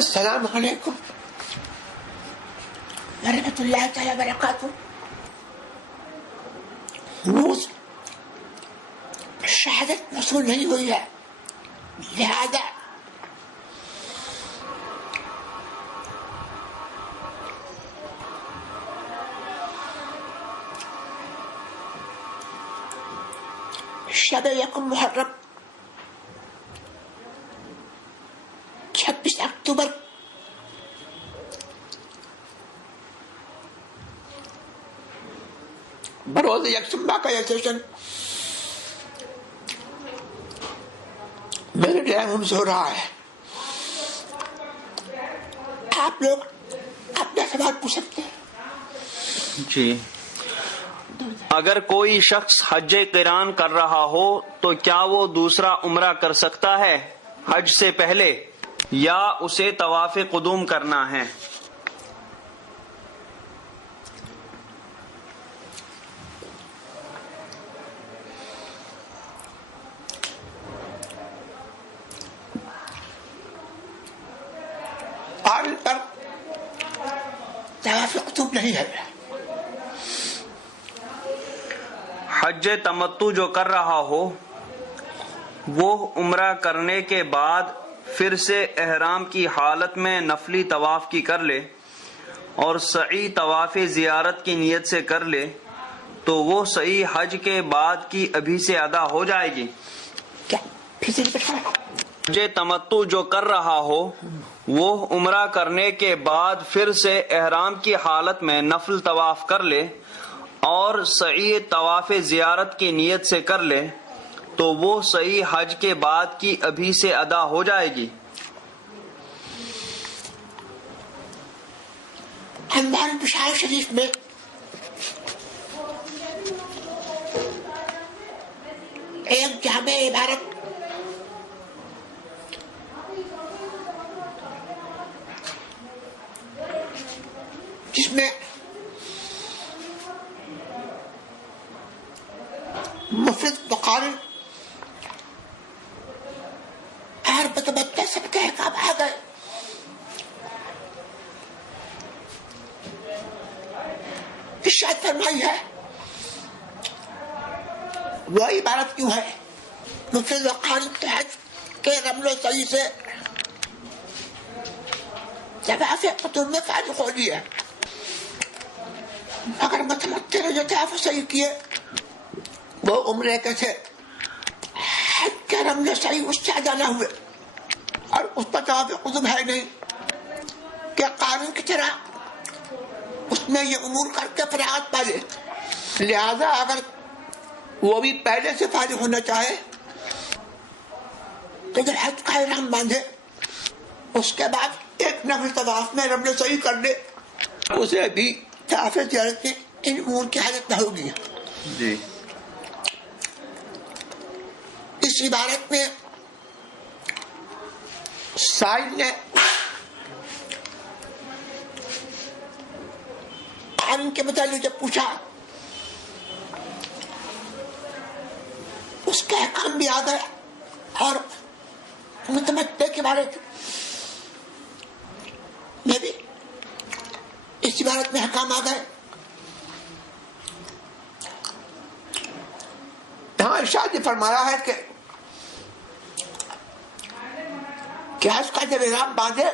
السلام علیکم ورحمۃ اللہ تعالی وبرکاتہ. روز شہادت موصول نہیں ہوئی ہے، لہذا شب یکم محرم 26 اکتوبر بروز یکشنبہ کا یہ سیشن میرے ڈرائنگ روم سے ہو رہا ہے. آپ لوگ اپنا سوال پوچھ سکتے ہیں. جی، اگر کوئی شخص حج قران کر رہا ہو تو کیا وہ دوسرا عمرہ کر سکتا ہے حج سے پہلے، یا اسے طواف قدوم کرنا ہے؟ عارض پر طواف قدوم نہیں ہے. حج تمتع جو کر رہا ہو وہ عمرہ کرنے کے بعد پھر سے احرام کی حالت میں نفلی طواف کی کر لے اور سعی طواف زیارت کی نیت سے کر لے تو وہ سعی حج کے بعد کی ابھی سے ادا ہو جائے گی. حج تمتع جو کر رہا ہو وہ عمرہ کرنے کے بعد پھر سے احرام کی حالت میں نفل طواف کر لے اور سعی طواف زیارت کی نیت سے کر لے تو وہ سعی حج کے بعد کی ابھی سے ادا ہو جائے گی. ہمارے بشار شریف میں ایک جامع عبارت جس میں مفرد مقارن اور متمتع سب کے احکام آ گئے. ارشاد فرمائی ہے وہ عبارت کیوں ہے؟ مفرد مقارن حج کے رمل و سعی سے طواف قدوم میں فارغ ہو گیا، مگر متمتع نے جو طواف صحیح کیے وہ عمرے کے تھے، حج کے رمل صحیح اس سے ادا نہ ہوئے اور اس پر طواف قدوم ہے نہیں کہ قانون کی طرح اس میں یہ امور کر کے فراغت پا لے. لہذا اگر وہ بھی پہلے سے فارغ ہونا چاہے تو جب حج کا احرام باندھے اس کے بعد ایک نفل طواف میں رمل صحیح کر لے، اسے بھی طواف زیارت میں ان امور کی حاجت نہ ہوگی. جی، اس عبارت میں سائل نے قانون کے متعلق جب پوچھا اس کا احکام بھی آ گیا اور متمتع کے بارے میں بھی اس عبارت میں احکام آ گئے. یہاں ارشاد نے فرمایا ہے کہ حج کا جب احرام باندھے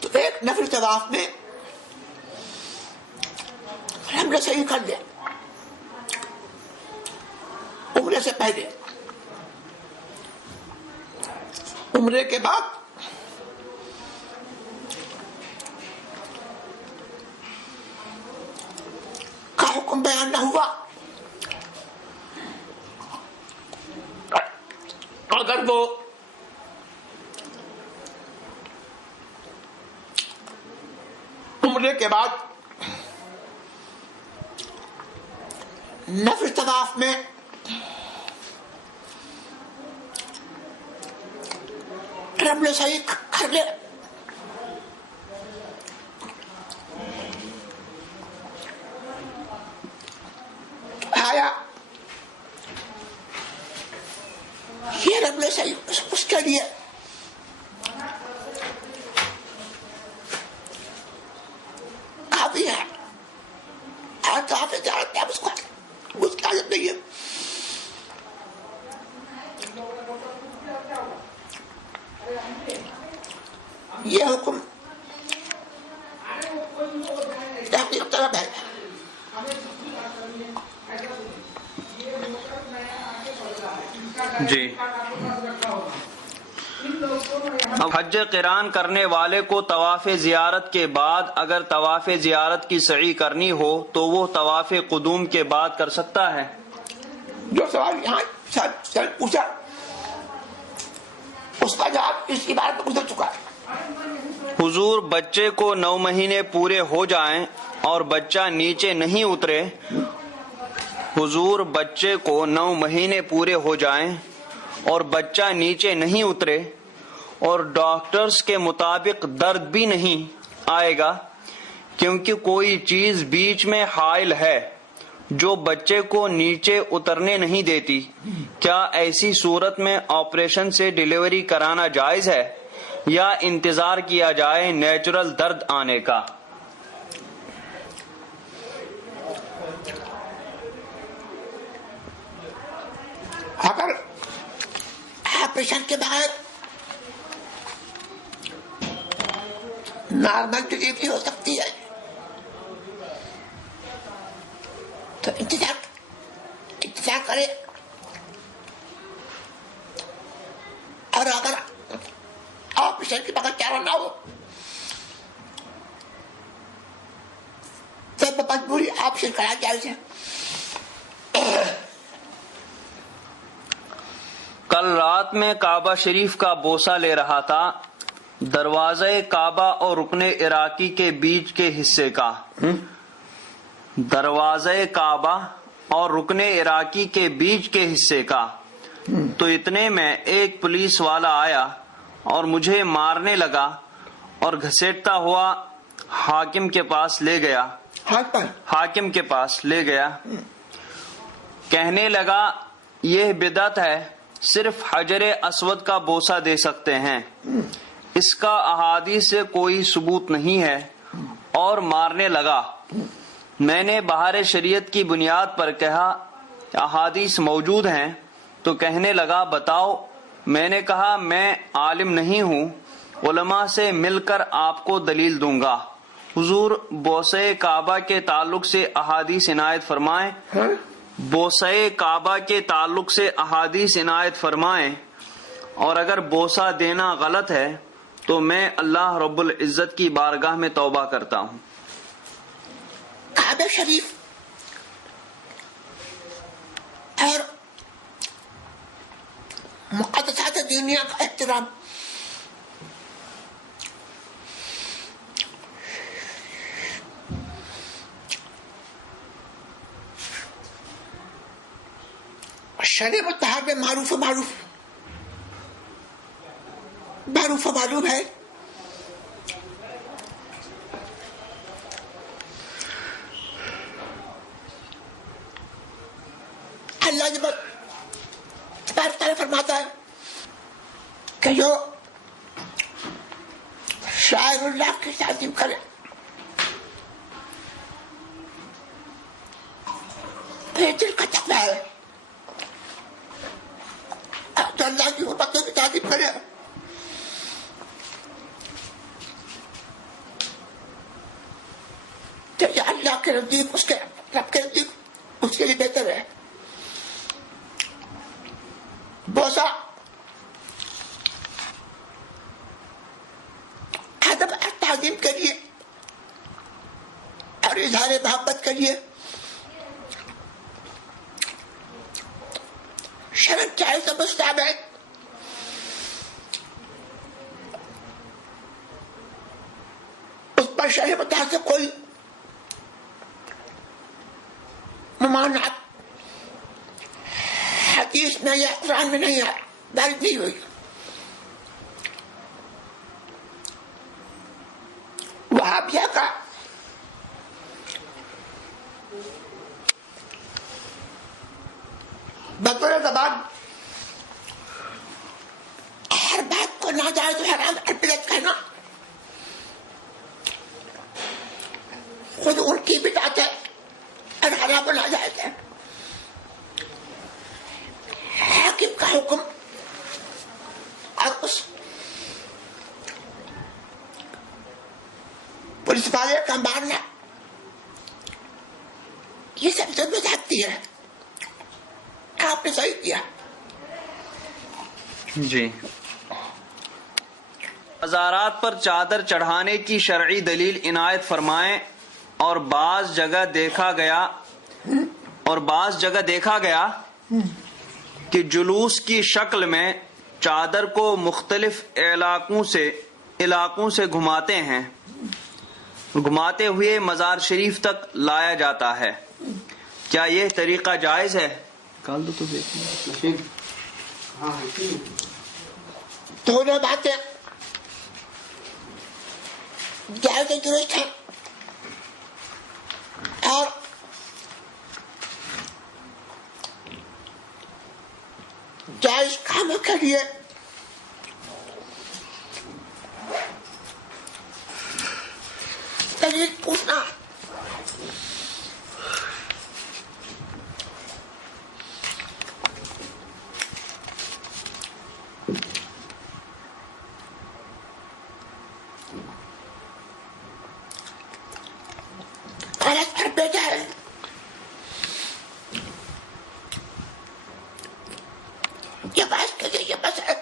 تو ایک نفل طواف میں رمل صحیح کر دے عمرے سے پہلے. عمرے کے بعد کا حکم بیان نہ ہوا. اگر وہ عمرے کے بعد نفل طواف میں رمل صحیح کر لے آیا یہ رمل صحیح اس کے لیے یہ حکم تحقیق طلب ہے. جی. اب حج قران کرنے والے کو طواف زیارت کے بعد اگر طواف زیارت کی سعی کرنی ہو تو وہ طواف قدوم کے بعد کر سکتا ہے؟ جو سوال یہاں سر پوچھا اس کا جواب اس کی بات میں گزر چکا ہے. حضور بچے کو 9 مہینے پورے ہو جائیں اور بچہ نیچے نہیں اترے. حضور بچے کو 9 مہینے پورے ہو جائیں اور بچہ نیچے نہیں اترے اور ڈاکٹرز کے مطابق درد بھی نہیں آئے گا کیونکہ کوئی چیز بیچ میں حائل ہے جو بچے کو نیچے اترنے نہیں دیتی. کیا ایسی صورت میں آپریشن سے ڈیلیوری کرانا جائز ہے یا انتظار کیا جائے نیچرل درد آنے کا؟ اگر آپریشن کے بغیر نارمل ڈلیوری ہو سکتی ہے تو انتظار کرے, اور اگر آپریشن کے بغیر چارہ نہ ہو تو مجبوری آپریشن کرا جائز ہے. کل رات میں کعبہ شریف کا بوسہ لے رہا تھا. دروازہ کعبہ اور رکن عراقی کے بیچ کے حصے کا. دروازہ کعبہ اور رکن عراقی کے بیچ کے حصے کا. تو اتنے میں ایک پولیس والا آیا اور مجھے مارنے لگا اور گھسیٹتا ہوا حاکم کے پاس لے گیا. حاکم کے پاس لے گیا. کہنے لگا یہ بدعت ہے, صرف حجر اسود کا بوسہ دے سکتے ہیں, اس کا احادیث سے کوئی ثبوت نہیں ہے, اور مارنے لگا. میں نے بہار شریعت کی بنیاد پر کہا احادیث موجود ہیں, تو کہنے لگا بتاؤ. میں نے کہا میں عالم نہیں ہوں, علماء سے مل کر آپ کو دلیل دوں گا. حضور بوسہ کعبہ کے تعلق سے احادیث عنایت فرمائیں. بوسہ کعبہ کے تعلق سے احادیث عنایت فرمائیں, اور اگر بوسہ دینا غلط ہے تو میں اللہ رب العزت کی بارگاہ میں توبہ کرتا ہوں. کعبہ شریف اور مقدسات دنیا کا احترام شرع مطہر میں معروف معلوم ہے. اللہ جب تبارک تعالیٰ فرماتا ہے کہ جو شاعر اللہ کی تعظیم کرے پھر دل کا تقویٰ ہے, جو اللہ کی حرمتوں کی تعظیم کرے تو یہ اللہ کے نزدیک اس کے رب کے نزدیک اس کے لیے بہتر ہے. بوسہ ادب اور تعظیم کے لیے اور اظہار محبت کے لیے شرع چاہے تو مستحب ہے. اس پر شرع مطہر سے کوئی ممانعت حدیث میں یا قرآن میں نہیں ہے, درج نہیں ہوئی. وہابیہ کا بطور زبان ہر بات کو ناجائز و حرام اور بدعت کہنا خود ان کی بدعت ہے اور حرام و ناجائز ہے. حاکم کا حکم اور اس والے کا مارنا یہ سب سے بتاتی ہے. آپ نے صحیح کیا. جی. مزارات پر چادر چڑھانے کی شرعی دلیل عنایت فرمائیں. اور بعض جگہ دیکھا گیا کہ جلوس کی شکل میں چادر کو مختلف علاقوں سے گھماتے ہیں. گھماتے ہوئے مزار شریف تک لایا جاتا ہے. کیا یہ طریقہ جائز ہے؟ نکال دو تو دیکھیں. دونوں باتیں جائز و درست ہیں. اور جائز کاموں کے لیے دلیل پوچھنا غلط پر بیٹا ہے. یہ بات کے لیے یہ بس ہے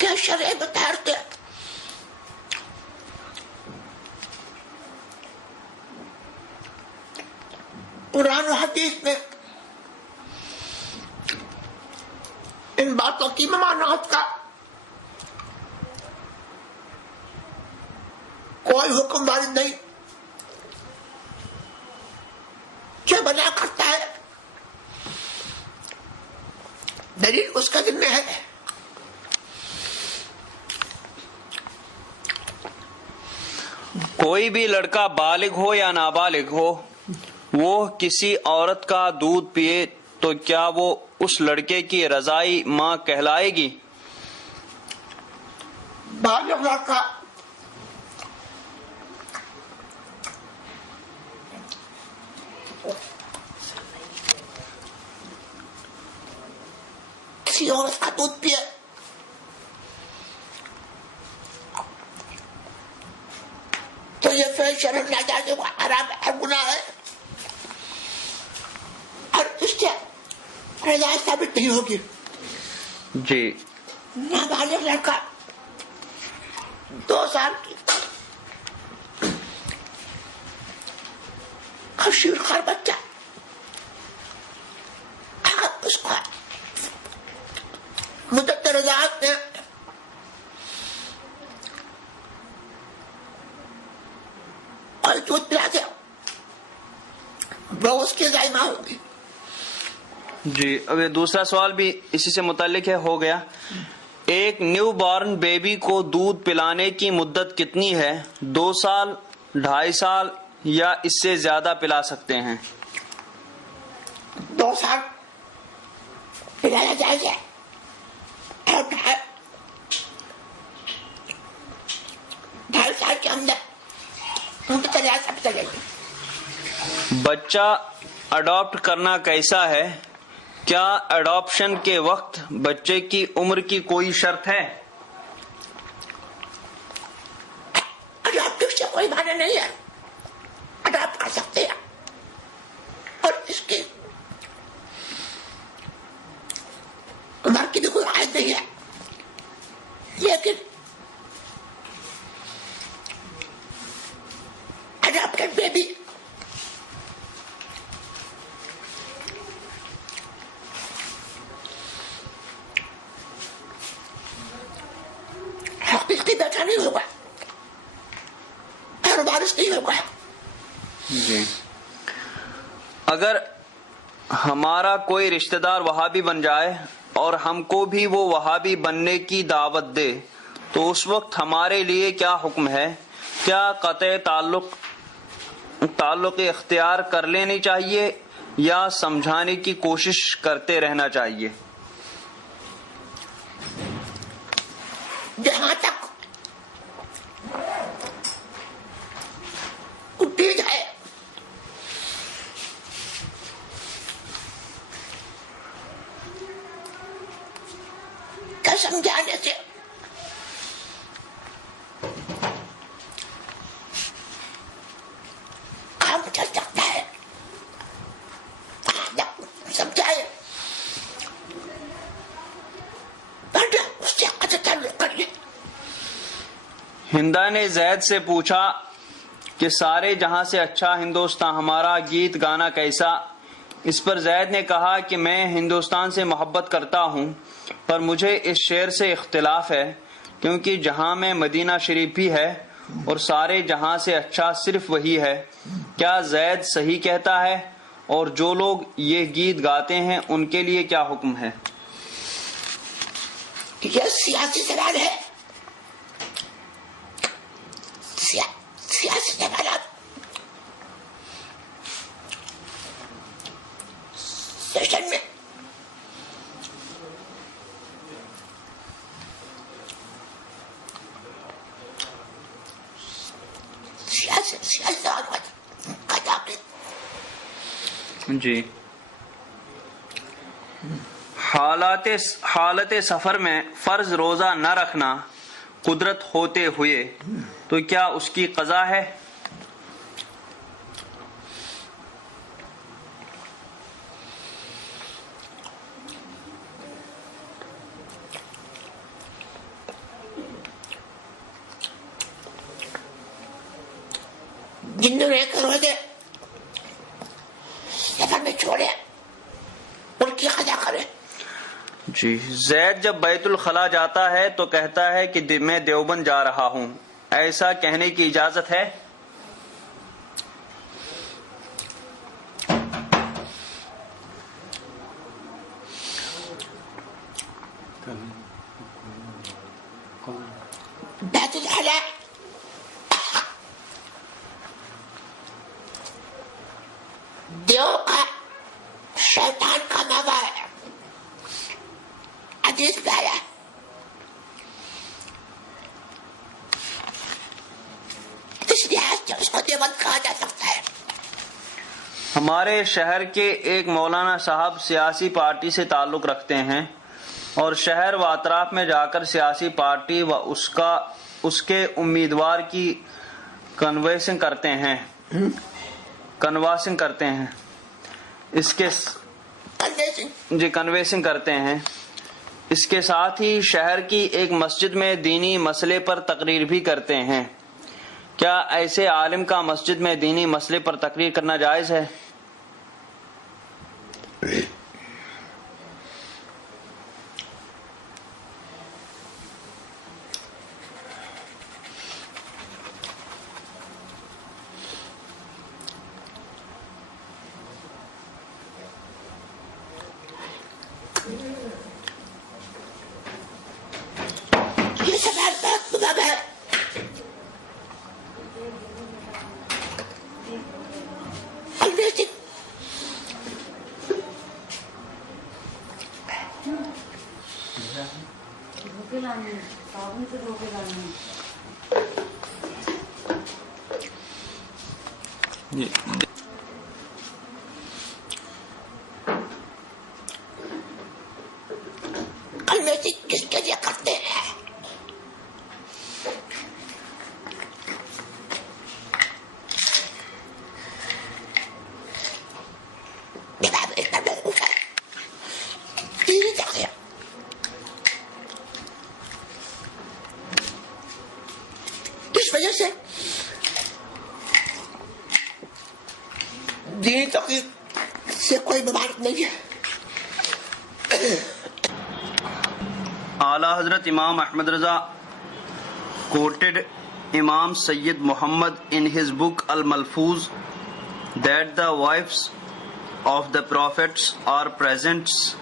کہ شرع بتاتے قرآن و حدیث میں ان باتوں کی ممانعت کا کوئی حکم وارد نہیں. جو بنا کرتا ہے دلیل اس کا ذمہ ہے. کوئی بھی لڑکا بالغ ہو یا نابالغ ہو وہ کسی عورت کا دودھ پیے تو کیا وہ اس لڑکے کی رضائی ماں کہلائے گی؟ بالغ لڑکا کسی عورت کا دودھ پیے تو یہ فعل شرع ناجائز حرام ہے، گناہ ہے. اور اس سے رضا ثابت نہیں ہوگی. جی. نابالغ لڑکا 2 سال کی خشیر خار بچہ اگر اس کو مدت رضاعت میں اور دودھ پلا دیا وہ اس کی ذائمہ ہوگی. جی. اب یہ دوسرا سوال بھی اسی سے متعلق ہے، ہو گیا. ایک نیو بارن بیبی کو دودھ پلانے کی مدت کتنی ہے؟ 2 سال، 2.5 سال یا اس سے زیادہ پلا سکتے ہیں؟ 2 سال پلایا جائز ہے. 2.5 سال کے اندر سب چلے گی. بچہ اڈاپٹ کرنا کیسا ہے؟ کیا اڈاپشن کے وقت بچے کی عمر کی کوئی شرط ہے؟ اڈاپٹ سے کوئی معنی نہیں ہے. اڈاپٹ کر سکتے ہیں اور اس کی عمر کی بھی کوئی قید نہیں ہے. لیکن اڈاپٹڈ بیبی حقیقی بیٹا نہیں ہوگا اور وارث نہیں ہوگا. جی. اگر ہمارا کوئی رشتہ دار وہابی بن جائے اور ہم کو بھی وہ وہابی بننے کی دعوت دے تو اس وقت ہمارے لیے کیا حکم ہے؟ کیا قطع تعلق اختیار کر لینی چاہیے یا سمجھانے کی کوشش کرتے رہنا چاہیے؟ جہاں تک امید ہے کہ سمجھانے سے ہندا نے زید سے پوچھا کہ سارے جہاں سے اچھا ہندوستان ہمارا گیت گانا کیسا؟ اس پر زید نے کہا کہ میں ہندوستان سے محبت کرتا ہوں، پر مجھے اس شعر سے اختلاف ہے، کیونکہ جہاں میں مدینہ شریف بھی ہے اور سارے جہاں سے اچھا صرف وہی ہے۔ کیا زید صحیح کہتا ہے؟ اور جو لوگ یہ گیت گاتے ہیں ان کے لیے کیا حکم ہے؟ یہ سیاسی سوال ہے، سیاسی سوالات سیشن میں سیاسی سوال جی، حالت سفر میں فرض روزہ نہ رکھنا قدرت ہوتے ہوئے تو کیا اس کی قضا ہے؟ جنہوں نے روزے سفر میں چھوڑے ان کی قضا کرے۔ جی، زید جب بیت الخلا جاتا ہے تو کہتا ہے کہ میں دیوبند جا رہا ہوں، ایسا کہنے کی اجازت ہے؟ بیت الخلا دیو کا شیطان کا ماوا ہے، حدیث میں آیا ہے۔ اس لحاظ سے اس کو دیوبند کہا جا سکتا ہے۔ ہمارے شہر کے ایک مولانا صاحب سیاسی پارٹی سے تعلق رکھتے ہیں اور شہر و اطراف میں جا کر سیاسی پارٹی و اس کے امیدوار کی کنوینسنگ کرتے ہیں اس کے ساتھ ہی شہر کی ایک مسجد میں دینی مسئلے پر تقریر بھی کرتے ہیں۔ کیا ایسے عالم کا مسجد میں دینی مسئلے پر تقریر کرنا جائز ہے؟ یہ سوال بہت مبہم ہے۔ کس کے لیے کرتے ہیں؟ اس وجہ سے دینی تقریر سے کوئی ممانعت نہیں ہے۔ اعلیٰ حضرت امام Ahmad Raza quoted Imam Sayyid Muhammad in his book Al-Malfuz that the wives of the prophets are presents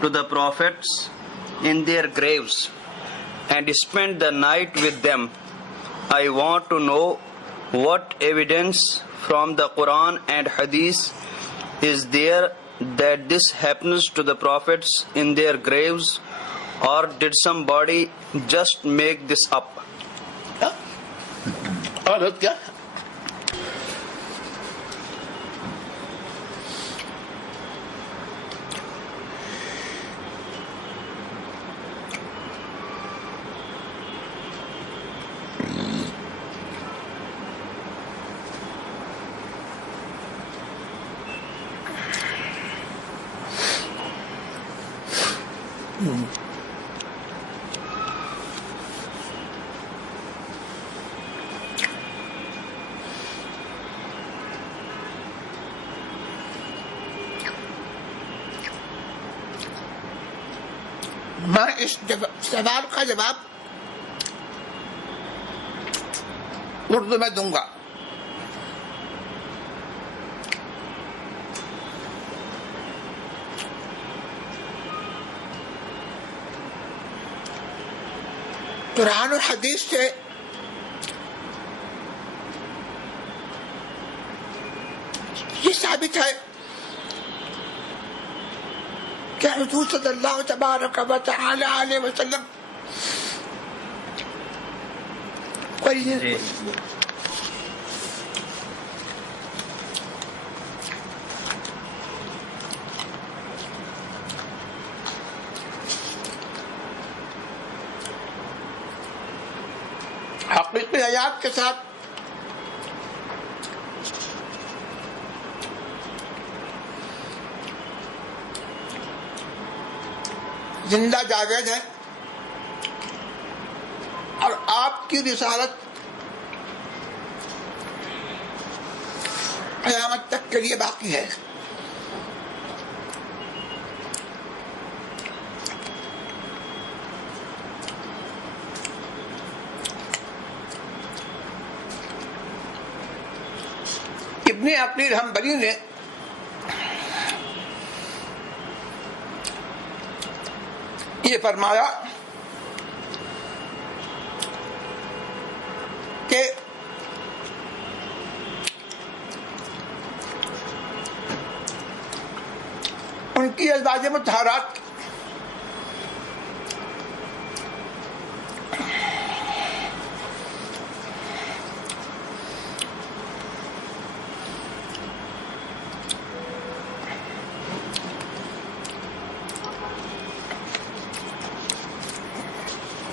to the prophets in their graves and spend the night with them. I want to know what evidence from the Quran and Hadith is there that this happens to the prophets in their graves, or did somebody just make this up? اور کیا میں اس سوال کا جواب اردو میں دوں گا. قرآن و حدیث سے یہ ثابت ہے کہ حضور صلی اللہ تبارک و تعالی علیہ وسلم حقیقی حیات کے ساتھ زندہ جاوید ہے اور آپ کی رسالت قیامت تک کے لیے باقی ہے. ابن عقیل حنبلی نے یہ فرمایا کہ ان کی ازواج مطہرات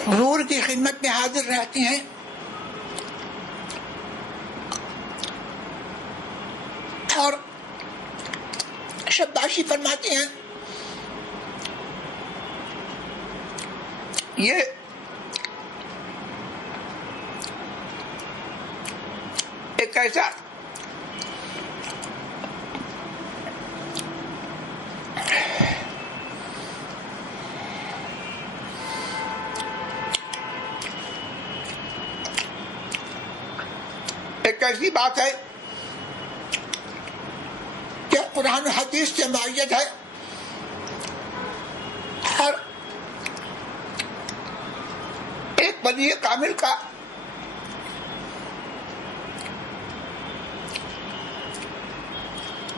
حضور کی خدمت میں حاضر رہتی ہیں اور شاباشی فرماتی ہیں. یہ ایک ایسا ایسی بات ہے کہ قرآن و حدیث سے معیت ہے اور ایک ولی کامل کا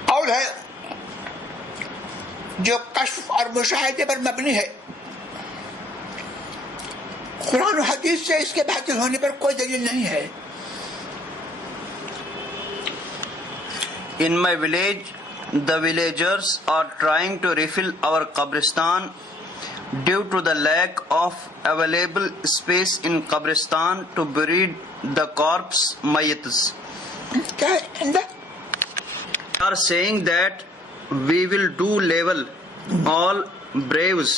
قول ہے جو کشف اور مشاہدے پر مبنی ہے. قرآن و حدیث سے اس کے باطل ہونے پر کوئی دلیل نہیں ہے. In my village, the villagers are trying to refill our qabristan due to the lack of available space in qabristan to bury the corpse mayyits. They are saying that we will do level all graves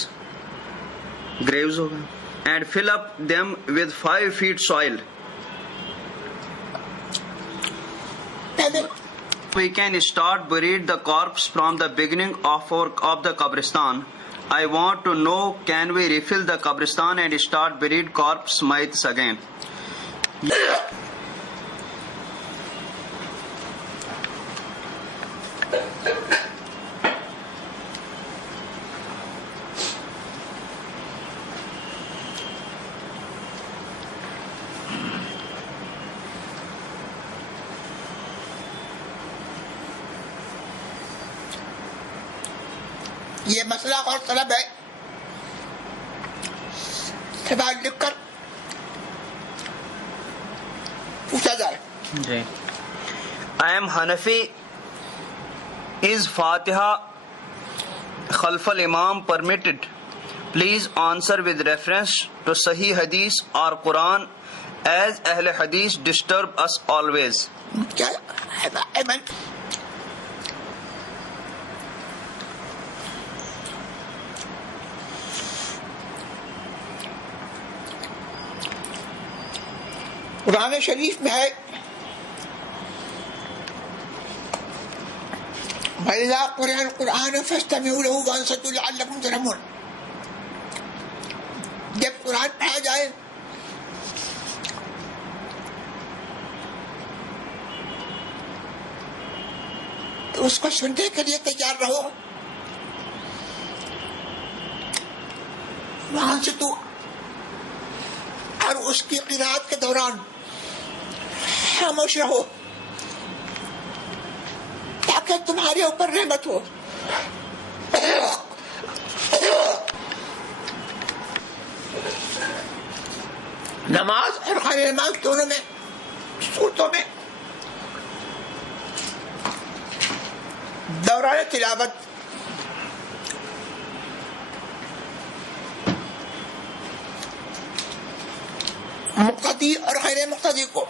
and fill up them with 5 feet soil. We can start buried the corpse from the beginning of the qabristan. I want to know, can we refill the qabristan and start buried corpse mayyits again? یہ مسئلہ اور طلب ہے. سوال لکھ کر پوچھا جائے. جی. I am Hanafi. Is Fatiha khalf al-Imam permitted? Please answer with reference to Sahih Hadith or Quran, as Ahl Hadith disturb us always. قرآن شریف میں ہے وَإِذَا قُرِئَ الْقُرْآنُ فَاسْتَمِعُوا لَهُ وَأَنصِتُوا لَعَلَّكُمْ تُرْحَمُونَ. قرآن پڑھا جائے تو اس کو سننے کے لیے تیار رہو. وہاں سے تو اور اس کی قرات کے دوران خاموش رہو تاکہ تمہارے اوپر رحمت ہو. نماز اور غیر نماز دونوں میں صورتوں میں دوران تلاوت مقتدی اور غیر مقتدی کو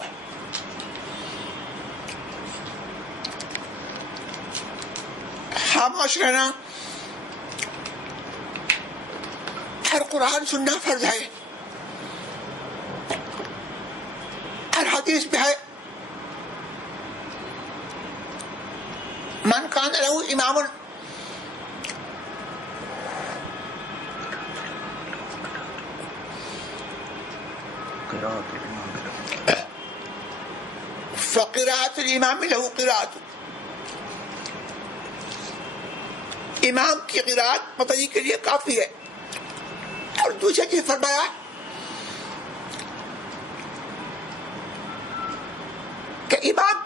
خاموش رہنا ہر قرآن سننا فرض ہے. ہر حدیث میں ہے من کان لہ امام فقراءۃ الامام لہ قراءۃ. امام کی قراءت مقتدی کے لیے کافی ہے. اور دوسرا چیز فرمایا کہ امام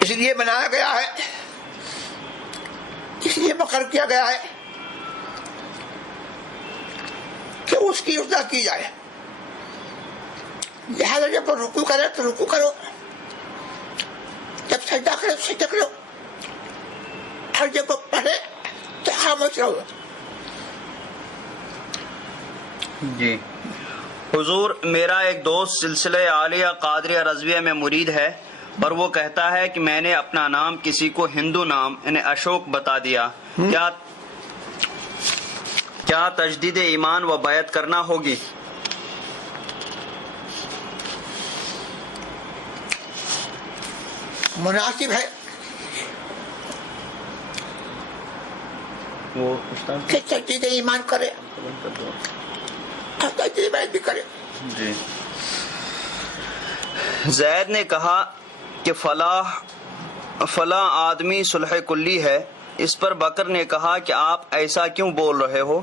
اس لیے بنایا گیا ہے, اس لیے مقرر کیا گیا ہے کہ اس کی اصلاح کی جائے. لہٰذا جب رکوع کرے تو رکوع کرو, جب سجدہ کرے تو سجدہ کرو, اور جب وہ پڑھے تو خاموش رہو. جی حضور, میرا ایک دوست سلسلہ عالیہ قادریہ رضویہ میں مرید ہے اور وہ کہتا ہے کہ میں نے اپنا نام کسی کو ہندو نام یعنی اشوک بتا دیا, کیا تجدید ایمان و بیعت کرنا ہوگی؟ مناسب ہے وہ کہ تجدید ایمان کرے اور تجدید بیعت بھی کرے. جی زید نے کہا کہ فلاں آدمی صلح کلی ہے. اس پر بکر نے کہا کہ آپ ایسا کیوں بول رہے ہو,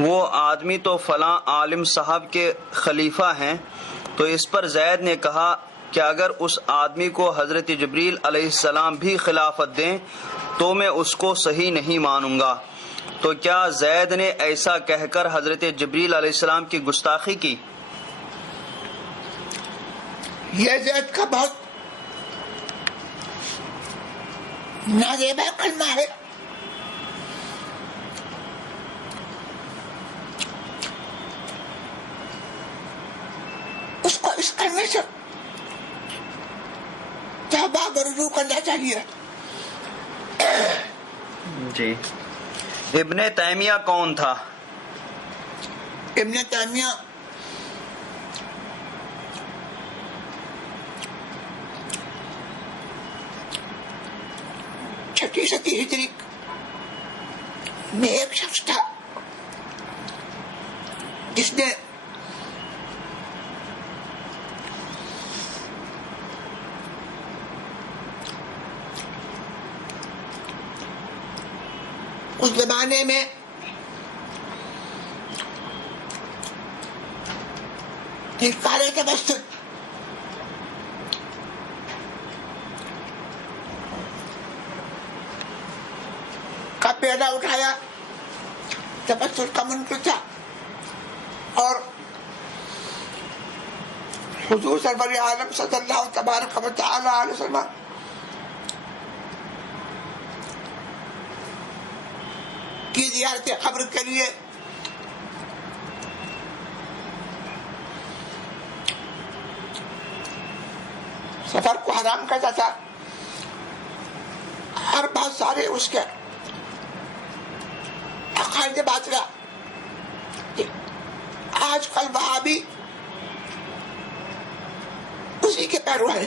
وہ آدمی تو فلاں عالم صاحب کے خلیفہ ہیں. تو اس پر زید نے کہا کہ اگر اس آدمی کو حضرت جبریل علیہ السلام بھی خلافت دیں تو میں اس کو صحیح نہیں مانوں گا. تو کیا زید نے ایسا کہہ کر حضرت جبریل علیہ السلام کی گستاخی کی؟ یہ زید کا بہت نازیبہ کلمہ ہے. اس کو اس کلمے سے توبہ و رجوع کرنا چاہیے. جی ابن تیمیہ کون تھا؟ ابن تیمیہ چھٹی صدی ہجری میں ایک شخص تھا جس نے اس زمانے میں انکار تبسط کا پیڑا اٹھایا. تبسط کا منکر تھا اور حضور سرور عالم صلی اللہ تبارک و تعالی علیہ وسلم کی زیارت قبر کے لیے سفر کو حرام کرتا تھا. اور بہت سارے اس کے عقائد باطلہ آج کل وہابی اسی کے پیرو ہیں.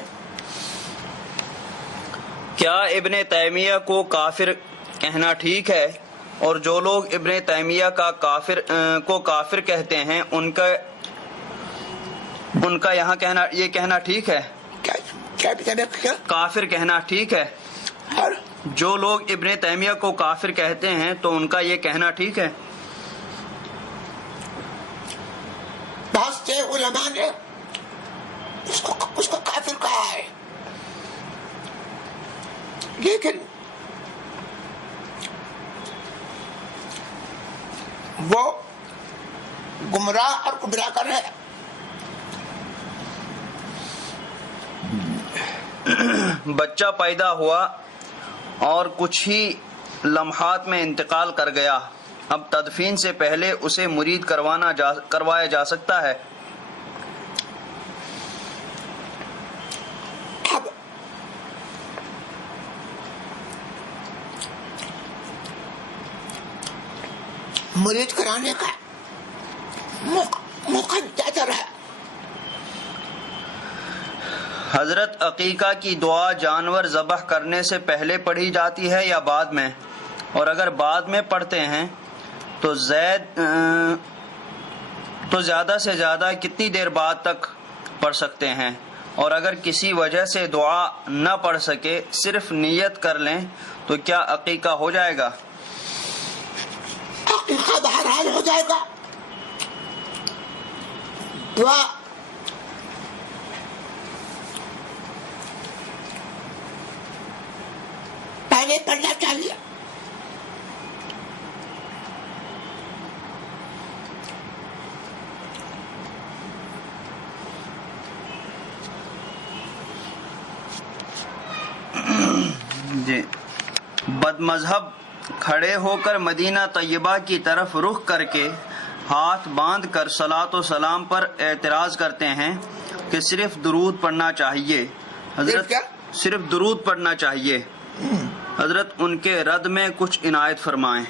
کیا ابن تیمیہ کو کافر کہنا ٹھیک ہے؟ اور جو لوگ ابن تیمیہ کو کافر کہتے ہیں ان کا یہاں یہ کہنا ٹھیک ہے؟ کیا کافر کہنا ٹھیک ہے؟ اور جو لوگ ابن تیمیہ کو کافر کہتے ہیں تو ان کا یہ کہنا ٹھیک ہے؟ بہت سے علماء نے اس کو کافر کہا ہے، لیکن وہ گمراہ اور گمراہ کر رہے ہیں۔ بچہ پیدا ہوا اور کچھ ہی لمحات میں انتقال کر گیا، اب تدفین سے پہلے اسے مرید کروایا جا سکتا ہے؟ اب مرید کرانے کا موقع زیادہ رہا۔ حضرت عقیقہ کی دعا جانور ذبح کرنے سے پہلے پڑھی جاتی ہے یا بعد میں؟ اور اگر بعد میں پڑھتے ہیں تو زیادہ سے زیادہ کتنی دیر بعد تک پڑھ سکتے ہیں؟ اور اگر کسی وجہ سے دعا نہ پڑھ سکے، صرف نیت کر لیں تو کیا عقیقہ ہو جائے گا؟ عقیقہ بہرحال ہو جائے گا۔ دعا پہلے پڑھنا چاہیے۔ جی، بد مذہب کھڑے ہو کر مدینہ طیبہ کی طرف رخ کر کے ہاتھ باندھ کر صلاۃ و سلام پر اعتراض کرتے ہیں کہ صرف درود پڑھنا چاہیے۔ حضرت صرف درود پڑھنا چاہیے۔ حضرت ان کے رد میں کچھ عنایت فرمائیں۔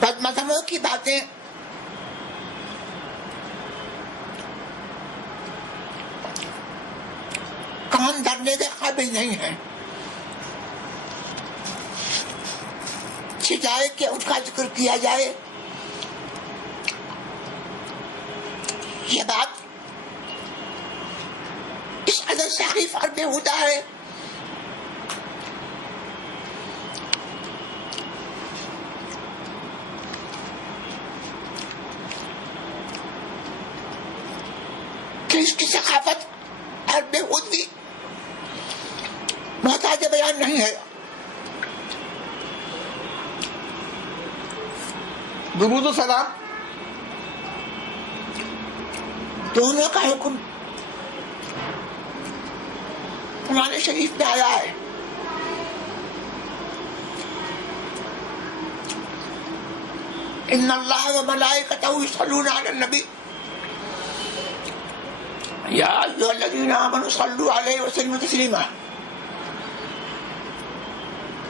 بد مذہبوں کی باتیں کان دھرنے کے قابل نہیں ہیں، چاہے کہ ان کا ذکر کیا جائے۔ یہ بات اس قدر سخیف اور بیہودہ ہے کہ اس کی ثقافت اور بیہودگی محتاج بیان نہیں ہے۔ درود و سلام دونوں کا حکم قرآن شریف میں آیا ہے۔ ان اللہ و ملائکتہ یصلون علی النبی یا ایھا الذین آمنوا صلوا علیہ وسلموا تسلیما۔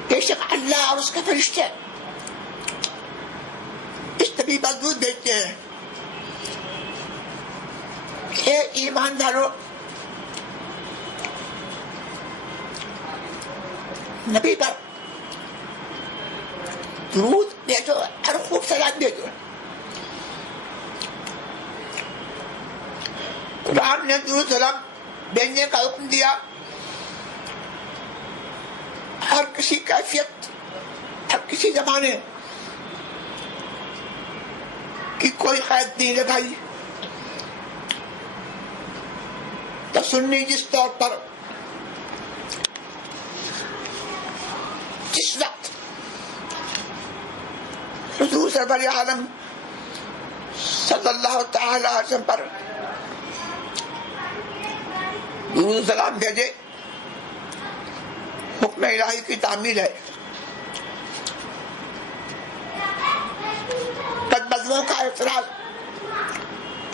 بے شک اللہ اور اس کے فرشتے اس نبی پر درود بھیجتے ہیں۔ اے ایماندارو، نبی پر درود بھیجو اور خوب سلام بھیجو۔ قرآن نے درود سلام بھیجنے کا حکم دیا۔ ہر کسی کیفیت، ہر کسی زمانے کی کوئی قید نہیں لگائی۔ تو سنی جس طور پر جس وقت حضور سرور عالم صلی اللہ تعالی علیہ وسلم پر درود سلام بھیجے، حکم الہی کی تعمیل ہے۔ بد مذہبوں کا اعتراض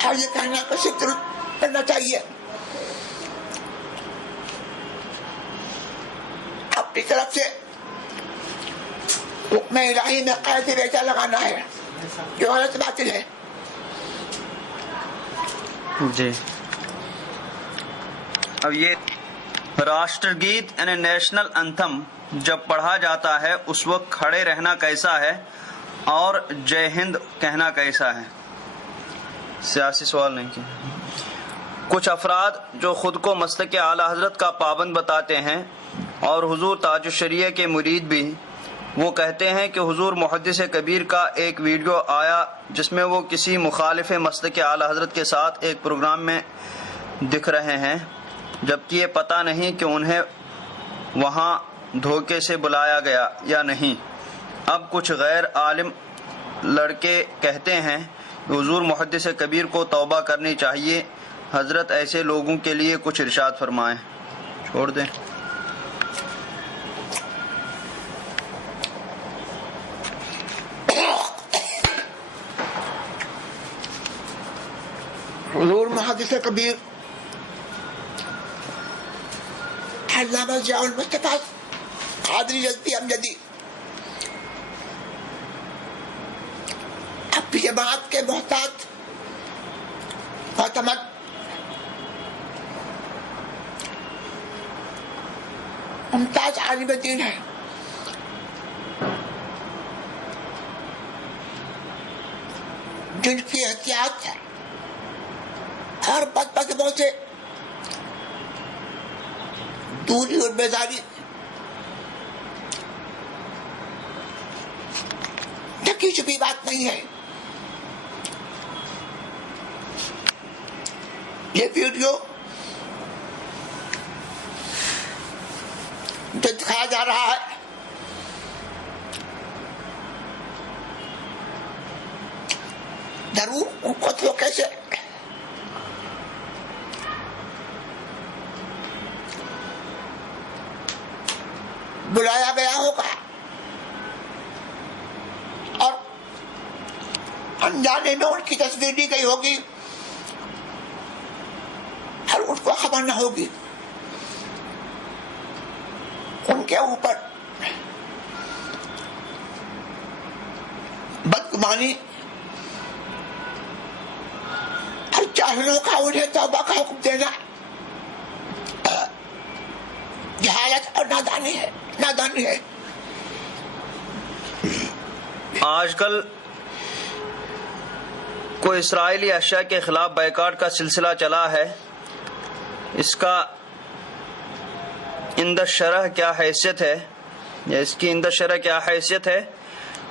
اور یہ کہنا کہ صرف درود پڑھنا چاہیے، اپنی طرف سے حکم الہی میں قید بیٹا لگانا ہے جو غلط باطل ہے. جی اب یہ راشٹر گیت یعنی نیشنل انتھم جب پڑھا جاتا ہے اس وقت کھڑے رہنا کیسا ہے اور جے ہند کہنا کیسا ہے؟ سیاسی سوال نہیں کیا. کچھ افراد جو خود کو مسلک اعلی حضرت کا پابند بتاتے ہیں اور حضور تاج الشریعہ کے مرید بھی، وہ کہتے ہیں کہ حضور محدث کبیر کا ایک ویڈیو آیا جس میں وہ کسی مخالف مسلک اعلی حضرت کے ساتھ ایک پروگرام میں دکھ رہے ہیں، جبکہ یہ پتہ نہیں کہ انہیں وہاں دھوکے سے بلایا گیا یا نہیں. اب کچھ غیر عالم لڑکے کہتے ہیں کہ حضور محدث کبیر کو توبہ کرنی چاہیے. حضرت ایسے لوگوں کے لیے کچھ ارشاد فرمائیں. چھوڑ دیں. حضور محدث کبیر علامہ ضیاء المصطفیٰ قادری جلتی امجدی اپنی جماعت کے محتاط معتمد ممتاز عالم دین ہے. جن کی احتیاط اور بدمزوں سے دوری اور بیزاری ڈھکی چھپی بات نہیں ہے. یہ ویڈیو جو دکھایا جا رہا ہے ضرور ان کو دھوکے سے بلایا گیا ہوگا اور انجانے میں ان کی تصویر دی گئی ہوگی اور ان کو خبر نہ ہوگی. ان کے اوپر بدگمانی اور جاہلوں کا انہیں توبہ کا حکم دینا جہالت اور نادانی ہے. آج کل کوئی اسرائیلی اشیاء کے خلاف بائیکاٹ کا سلسلہ چلا ہے. اس کا اندر شرح کیا حیثیت ہے یا اس کی اندر شرح کیا حیثیت ہے؟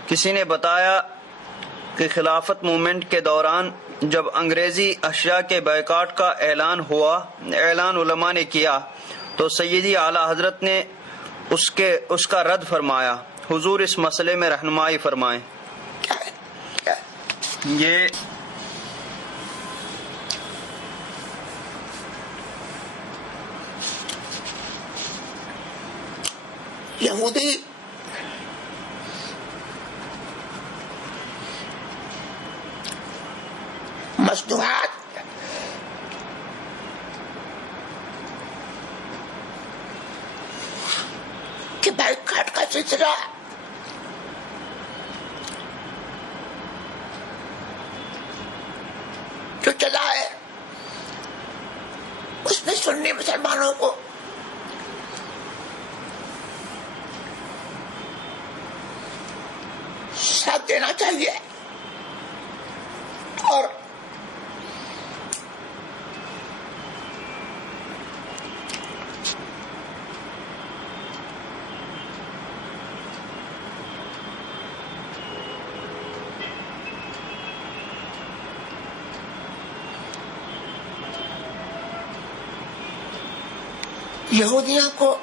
کسی نے بتایا کہ خلافت موومنٹ کے دوران جب انگریزی اشیاء کے بائیکاٹ کا اعلان علماء نے کیا تو سیدی اعلی حضرت نے اس کا رد فرمایا. حضور اس مسئلے میں رہنمائی فرمائیں. یہ یہودی مصنوعات کے بائیکاٹ کا سلسلہ جو چلا ہے اس میں سنی مسلمانوں کو ساتھ دینا چاہیے اور یہودیوں کو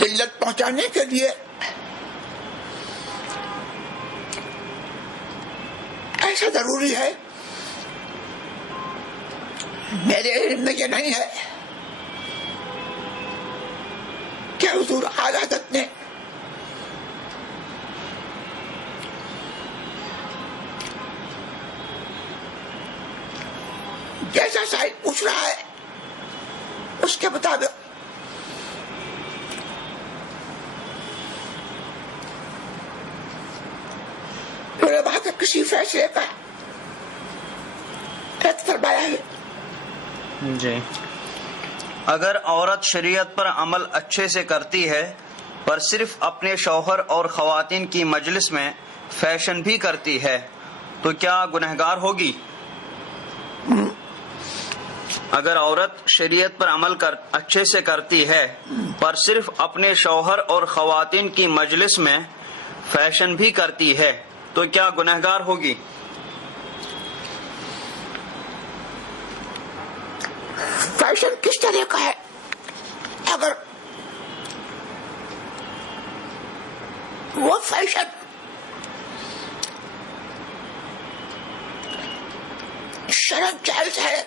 ذلت پہنچانے کے لیے ایسا ضروری ہے. میرے علم میں یہ نہیں ہے کہ حضور اعلی حضرت نے جیسا سائل پوچھ رہا ہے اس کے مطابق علماء کے کسی فیصلے کا رد فرمایا ہے. جی اگر عورت شریعت پر عمل اچھے سے کرتی ہے پر صرف اپنے شوہر اور خواتین کی مجلس میں فیشن بھی کرتی ہے تو کیا گنہگار ہوگی؟ اگر عورت شریعت پر عمل اچھے سے کرتی ہے پر صرف اپنے شوہر اور خواتین کی مجلس میں فیشن بھی کرتی ہے تو کیا گنہگار ہوگی؟ فیشن کس طرح کا ہے؟ اگر وہ فیشن شرعاً جائز ہے،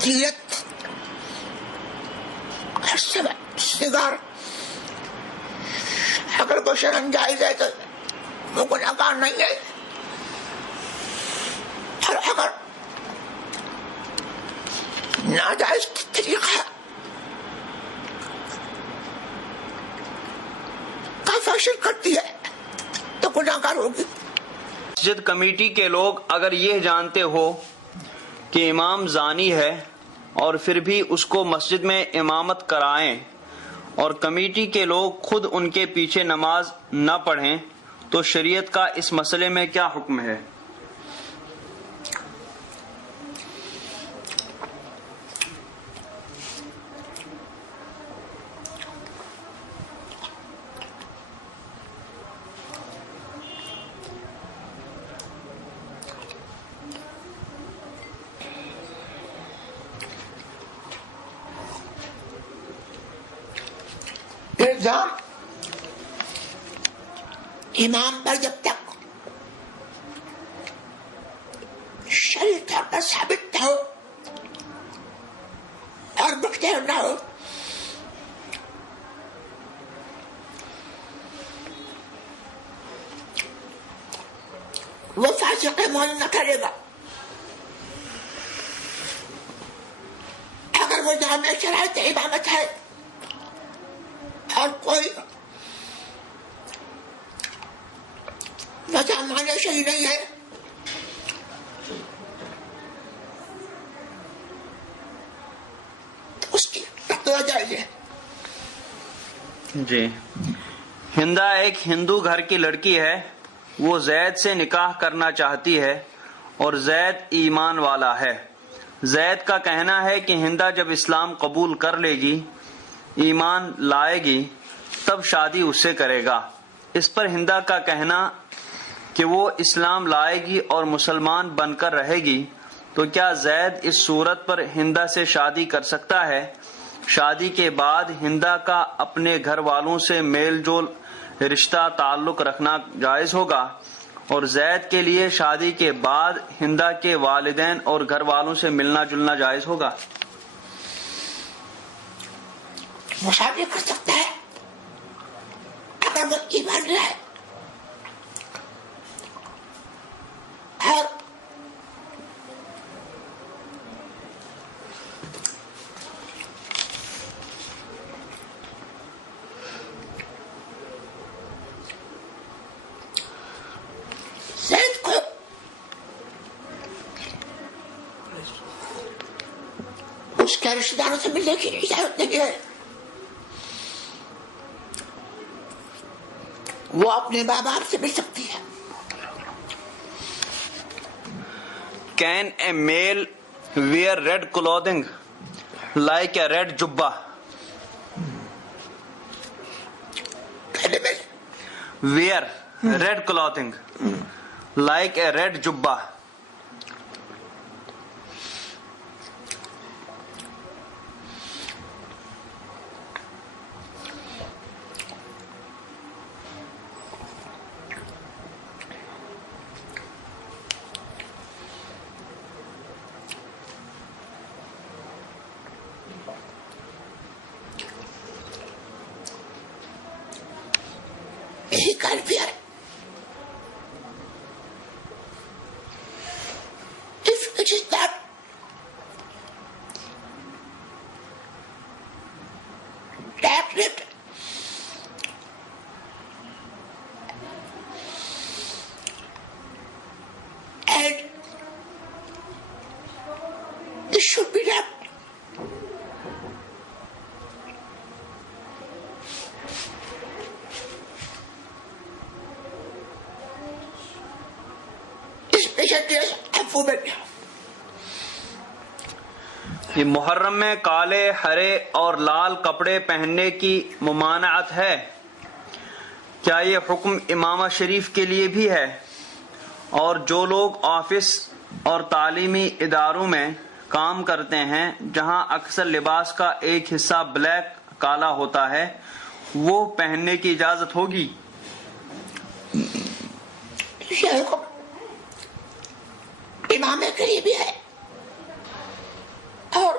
زینت سگار اگر وہ شرعاً جائز ہے تو وہ گنہگار نہیں ہے. اور اگر ناجائز طریقہ کا فیشن کرتی ہے تو گنہگار ہوگی. مسجد کمیٹی کے لوگ اگر یہ جانتے ہو کہ امام زانی ہے اور پھر بھی اس کو مسجد میں امامت کرائیں اور کمیٹی کے لوگ خود ان کے پیچھے نماز نہ پڑھیں تو شریعت کا اس مسئلے میں کیا حکم ہے؟ الزام امام پر جب تک شرعی طور پر ثابت نہ ہو اور مختار نہ ہو وہ فاسق معین نہ کرے گا. اگر وہ جامع شرائط امامت ہے اور کوئی وجہ مانے صحیح نہیں ہے تو اس کی جائز ہے. جی ہندا ایک ہندو گھر کی لڑکی ہے، وہ زید سے نکاح کرنا چاہتی ہے اور زید ایمان والا ہے. زید کا کہنا ہے کہ ہندا جب اسلام قبول کر لے گی، ایمان لائے گی، تب شادی اس سے کرے گا. اس پر ہندا کا کہنا کہ وہ اسلام لائے گی اور مسلمان بن کر رہے گی تو کیا زید اس صورت پر ہندا سے شادی کر سکتا ہے؟ شادی کے بعد ہندا کا اپنے گھر والوں سے میل جول رشتہ تعلق رکھنا جائز ہوگا اور زید کے لیے شادی کے بعد ہندا کے والدین اور گھر والوں سے ملنا جلنا جائز ہوگا؟ وہ شادی کر سکتا ہے اگر وہ ایمان رہے اور زید کو اس کے رشتہ داروں سے ملنے کی اجازت نہیں ہے. وہ اپنے ماں باپ سے مل سکتی ہے. Can a male wear red clothing like a red jubba? Wear red clothing like a red jubba. This should be done. Especially as a woman. یہ محرم میں کالے ہرے اور لال کپڑے پہننے کی ممانعت ہے، کیا یہ حکم امامہ شریف کے لیے بھی ہے؟ اور جو لوگ آفس اور تعلیمی اداروں میں کام کرتے ہیں جہاں اکثر لباس کا ایک حصہ بلیک کالا ہوتا ہے، وہ پہننے کی اجازت ہوگی؟ یہ حکم امام کے لیے بھی ہے اور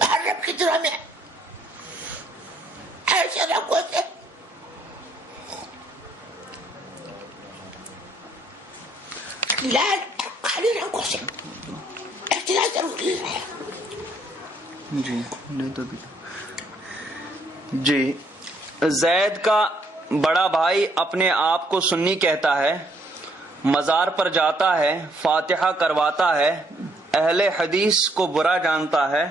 محرم کی طرح میں ایسے رنگوں سے لال کالے رنگوں سے احتیاط ضروری ہے. جی زید کا بڑا بھائی اپنے آپ کو سنی کہتا ہے، مزار پر جاتا ہے، فاتحہ کرواتا ہے، اہل حدیث کو برا جانتا ہے،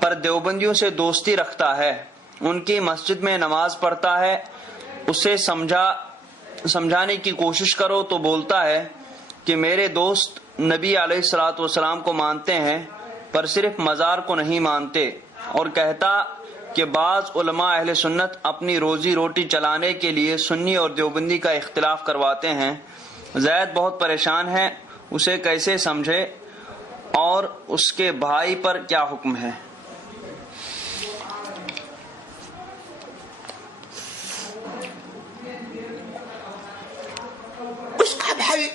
پر دیوبندیوں سے دوستی رکھتا ہے، ان کی مسجد میں نماز پڑھتا ہے، اسے سمجھانے کی کوشش کرو تو بولتا ہے کہ میرے دوست نبی علیہ الصلوۃ والسلام کو مانتے ہیں پر صرف مزار کو نہیں مانتے، اور کہتا کہ بعض علماء اہل سنت اپنی روزی روٹی چلانے کے لیے سنی اور دیوبندی کا اختلاف کرواتے ہیں. زید بہت پریشان ہے، اسے کیسے سمجھے اور اس کے بھائی پر کیا حکم ہے؟ اس کا بھائی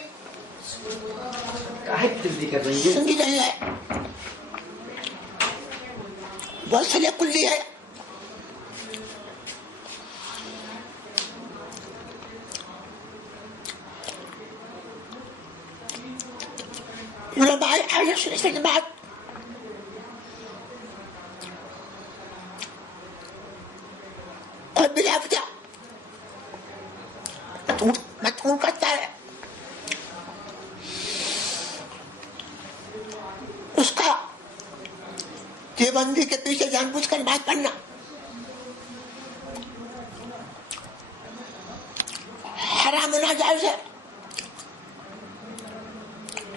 سنی نہیں ہے، بہت سلے کلی ہے. علماء اہل سنت والجماعت اور بلا وجہ مطعون کرتا ہے. اس کا دیوبندی کے پیچھے جان بوجھ کر بات پڑھنا حرام و ناجائز ہے،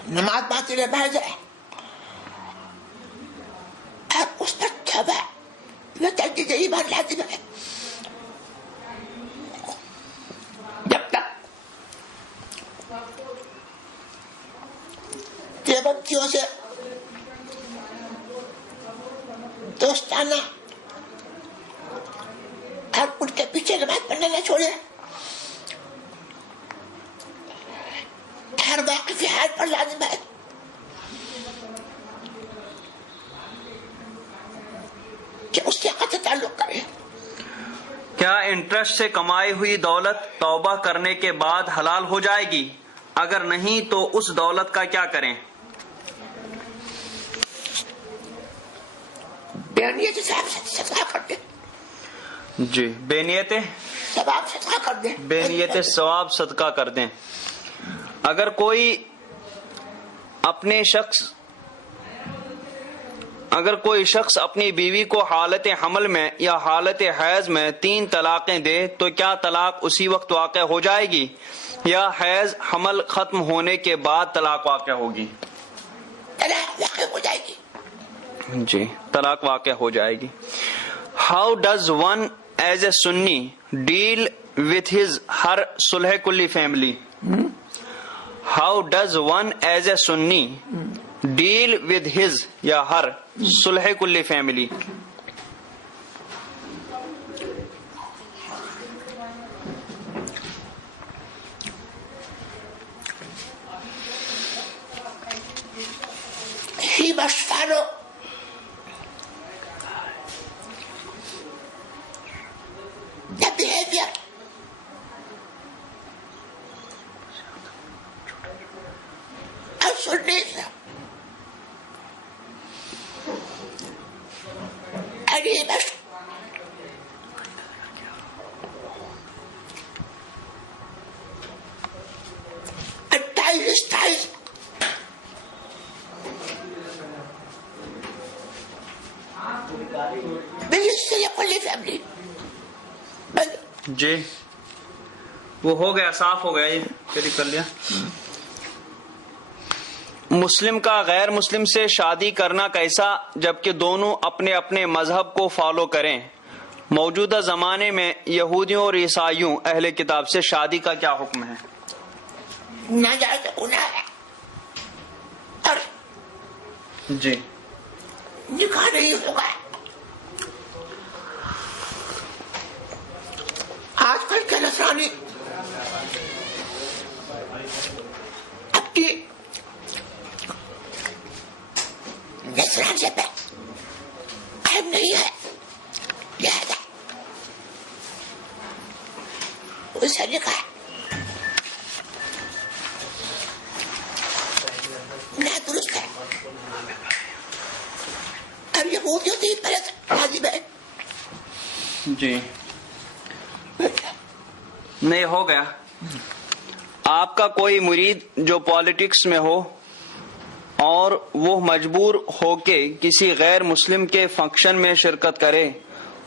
نماز باطل ہے، محض ہے، اور اس پر توبہ و تجدید ایمان لازم ہے. جب تک دیوبندیوں سے دوستانہ اور ان کے پیچھے نماز پڑھنے نہ چھوڑے، ہر واقعی حال پر لازم ہے کہ اس سے قطع تعلق کرے. کیا انٹرسٹ سے کمائی ہوئی دولت توبہ کرنے کے بعد حلال ہو جائے گی؟ اگر نہیں تو اس دولت کا کیا کریں؟ بے نیت ثواب صدقہ کر دے. جی بے نیت ثواب صدقہ کر دے. بے نیت ثواب صدقہ کر دیں. اگر کوئی شخص اپنی بیوی کو حالت حمل میں یا حالت حیض میں 3 طلاقیں دے تو کیا طلاق اسی وقت واقع ہو جائے گی یا حیض حمل ختم ہونے کے بعد طلاق واقع ہوگی؟ طلاق واقع ہو جائے گی. جی طلاق واقع ہو جائے گی. How does one as a Sunni deal with his her صلح کلی family? How does one as a Sunni deal with his یا ہر صلح کلی family? He must follow the behavior of Sunnis جی وہ ہو گیا، صاف ہو گیا، یہ کلیک کر لیا. مسلم کا غیر مسلم سے شادی کرنا کیسا جبکہ دونوں اپنے اپنے مذہب کو فالو کریں؟ موجودہ زمانے میں یہودیوں اور عیسائیوں اہل کتاب سے شادی کا کیا حکم ہے؟ ناجائز گناہ ہے اور جی نکاح نہیں ہوگا. آج کل کے نصرانی اپنی نصرانیت پہ قائم نہیں ہے، لہذا اسے نکاح نہ درست ہے. اب یہ بہت ہوتی ہے پہلے واجب ہے. جی نہیں ہو گیا. آپ کا کوئی مرید جو پالیٹکس میں ہو اور وہ مجبور ہو کے کسی غیر مسلم کے فنکشن میں شرکت کرے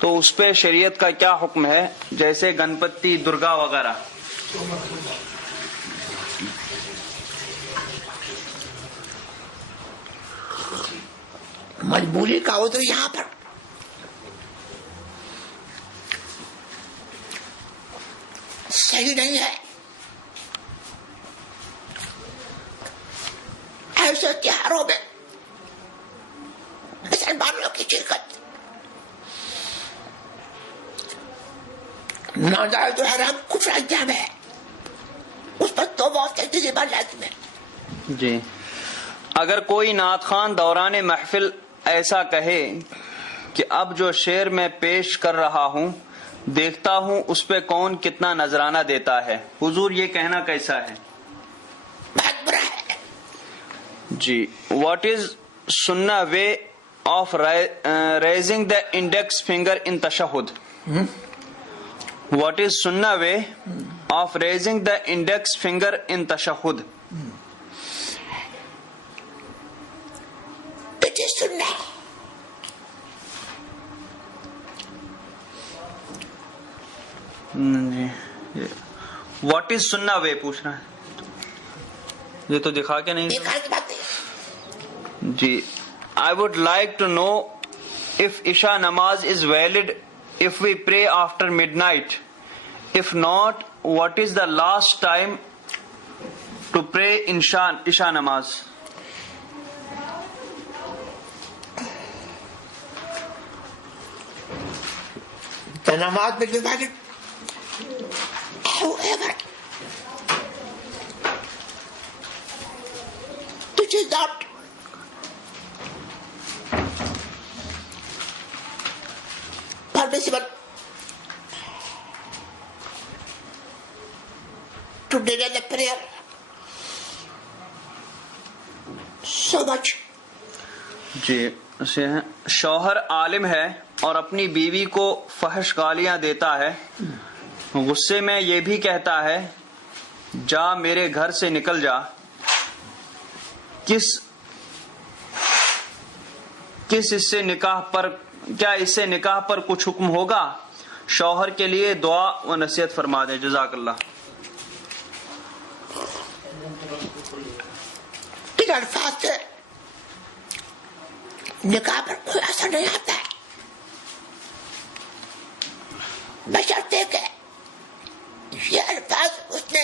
تو اس پہ شریعت کا کیا حکم ہے، جیسے گنپتی، درگا وغیرہ؟ مجبوری کا عذر یہاں پر صحیح نہیں ہے. ایسے تہواروں میں مسلمانوں کی شرکت ناجائز و حرام کفر انجام ہے، اس پر توبہ اور تجربہ لازم ہے. جی اگر کوئی نعت خوان دوران محفل ایسا کہے کہ اب جو شعر میں پیش کر رہا ہوں دیکھتا ہوں اس پہ کون کتنا نذرانہ دیتا ہے، حضور یہ کہنا کیسا ہے؟ بہت برا ہے. جی واٹ از سنہ way of raising the index finger in تشہد؟ واٹ از سنہ way of raising the index finger in تشہد؟ It is sunnah. جی واٹ از سنہ وے پوچھ رہا ہے، یہ تو دکھا کے نہیں. ایک غلط بات ہے. جی I would like to know if Isha namaz is valid if we pray after midnight. If not, what is the last time to pray in Isha namaz? The namaz will be valid. However, it is not permissible to delay the prayer so much. جی اسے شوہر عالم ہے اور اپنی بیوی کو فحش گالیاں دیتا ہے، غصے میں یہ بھی کہتا ہے جا میرے گھر سے نکل جا، کس اس سے نکاح پر کیا اس سے نکاح پر کچھ حکم ہوگا؟ شوہر کے لیے دعا و نصیحت فرما دیں، جزاک اللہ. ان الفاظ سے نکاح پر کوئی اثر نہیں آتا ہے، بشرطے کہ یہ الفاظ اس نے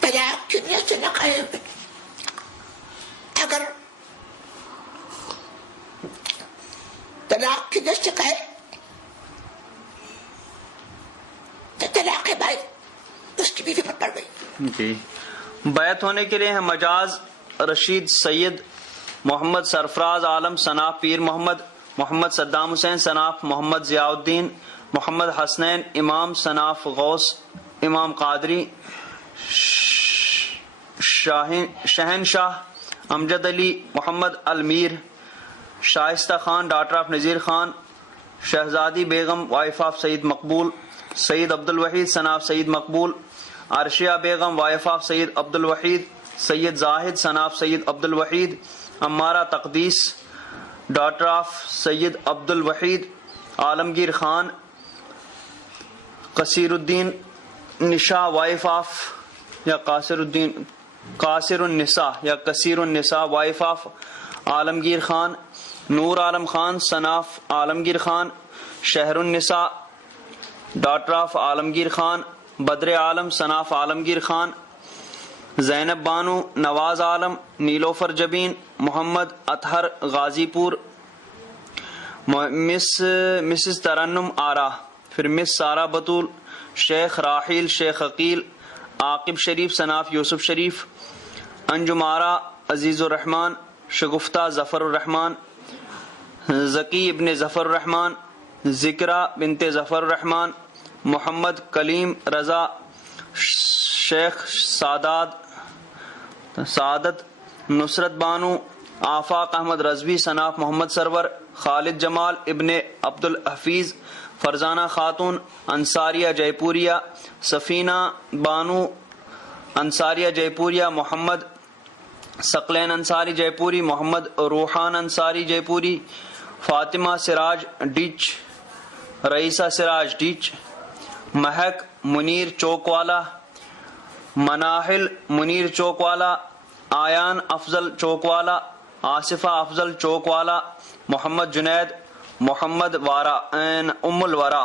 طلاق کی نیت سے نہ کہے. اگر طلاق کی نیت سے کہے تو طلاق کے بعد اس کی بیوی پر پڑ گئی. جی بیعت ہونے کے لیے مجاز رشید سید محمد سرفراز عالم صناف پیر محمد محمد صدام حسین صناف محمد ضیاء الدین محمد حسنین امام صناف غوث امام قادری شہنشاہ امجد علی محمد Almir Shaista Khan doctor of Nazir Khan شہزادی بیگم wife of Saeed Maqbool Saeed Abdul Wahid صناف Saeed Maqbool Arshiya Begum wife of Saeed Abdul Wahid Syed Zahid صناف Syed Abdul Wahid امارہ Taqdees daughter of Syed Abdul Wahid Alamgir Khan قصیر Uddin Nisha wife of یا قاصر النساء یا Kasirunnisa wife of Alamgir Khan, Noor Alam Khan son of Alamgir Khan, Shehrunnisa daughter of Alamgir Khan, Badar Alam son of Alamgir Khan, Zainab Bano Nawaz Alam Nilofar Jabeen Mohammad Athar Ghazipur, Mrs ترنم آرا، پھر مس سارا بطول، شیخ راحیل شیخ عقیل، عاقب شریف son of یوسف شریف، انجم آرا عزیز الرحمان، شگفتہ ظفر الرحمان، ذکی ابن ظفر الرحمان، ذکرہ بنت ظفر الرحمان، محمد کلیم رضا، شیخ سعادت، نصرت بانو، آفاق Ahmad Rizvi son of Muhammad Sarwar, خالد جمال ابن عبد الحفیظ، فرزانہ خاتون انصاریہ جے پوریا، سفینہ بانو انصاریہ جے پوریا، محمد ثقلین انصاری جے پوری، محمد روحان انصاری جے پوری، فاطمہ سراج ڈیچ، رئیسہ سراج ڈیچ، مہک منیر چوک والا، مناحل منیر چوک والا، آیان افضل چوک والا، آصفہ افضل چوک والا، محمد جنید، محمد وارا ام الورا،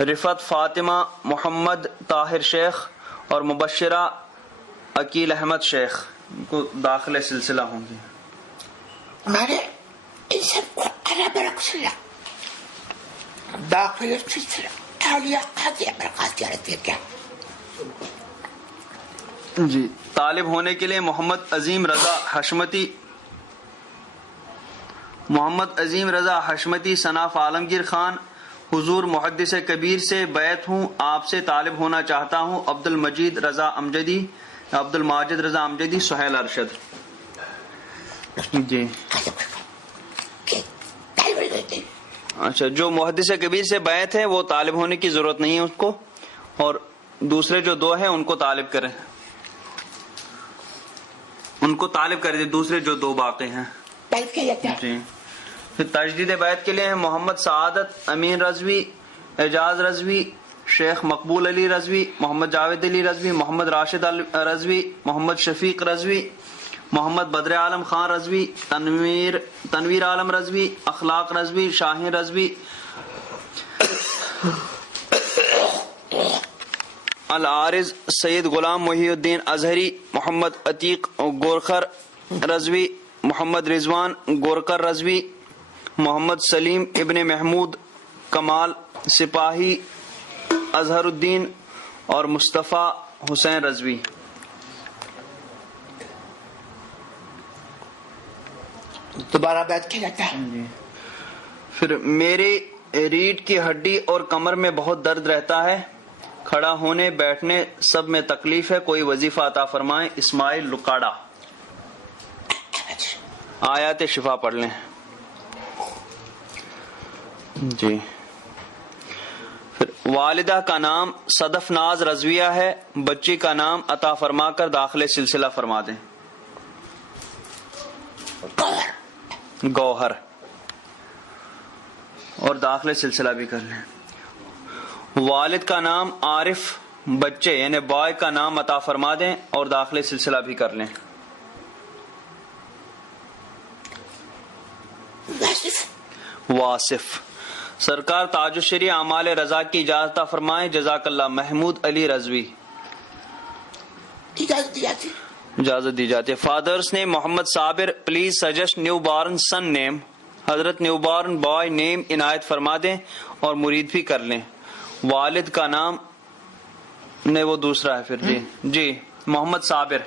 رفت فاطمہ، محمد طاہر شیخ اور مبشرہ عقیل احمد شیخ کو داخل سلسلہ ہوں گے. ہمارے ان سب کو قرب رسول داخل سلسلہ اولیاء قاضی برکات رہتے کیا جی. طالب ہونے کے لیے محمد عظیم رضا حشمتی son of عالمگیر خان، حضور محدث کبیر سے بیعت ہوں، آپ سے طالب ہونا چاہتا ہوں. عبد الماجد رضا امجدی، سہیل ارشد. جی اچھا، جو محدث کبیر سے بیعت ہے وہ طالب ہونے کی ضرورت نہیں ہے اس کو، اور دوسرے جو دو ہیں ان کو طالب کریں، ان کو طالب کر دیں، دوسرے جو دو باقی ہیں. جی. پھر تجدید بیعت کے لیے ہیں محمد سعادت امین رضوی، اعجاز رضوی، شیخ مقبول علی رضوی، محمد جاوید علی رضوی، محمد راشد رضوی، محمد شفیق رضوی، محمد بدر عالم خان رضوی، تنویر عالم رضوی، اخلاق رضوی، شاہین رضوی، العارض سید غلام محی الدین اظہری، محمد عتیق گورکھر رضوی، محمد رضوان گورکر رضوی، محمد سلیم ابن محمود کمال سپاہی، اظہر الدین اور مصطفیٰ حسین رضوی. دوبارہ بیعت کیا جاتا ہے. پھر میرے ریڑھ کی ہڈی اور کمر میں بہت درد رہتا ہے، کھڑا ہونے بیٹھنے سب میں تکلیف ہے، کوئی وظیفہ عطا فرمائیں. اسماعیل لکاڑا. آیات شفا پڑھ لیں. جی. پھر والدہ کا نام صدف ناز رضویہ ہے، بچی کا نام عطا فرما کر داخل سلسلہ فرما دیں. گوہر. اور داخل سلسلہ بھی کر لیں. والد کا نام عارف، بچے یعنی بوائے کا نام عطا فرما دیں اور داخل سلسلہ بھی کر لیں. واصف. سرکار تاج الشریع اعمال رضا کی اجازت عطا فرمائیں. جزاک اللہ. محمود علی رضوی. اجازت دی جاتی ہے. Father's name Muhammad Sabir. Please suggest new born son name. حضرت نیو بارن بوائے نیم عنایت فرما دیں اور مرید بھی کر لیں. والد کا نام نہیں وہ دوسرا ہے. پھر جی محمد صابر،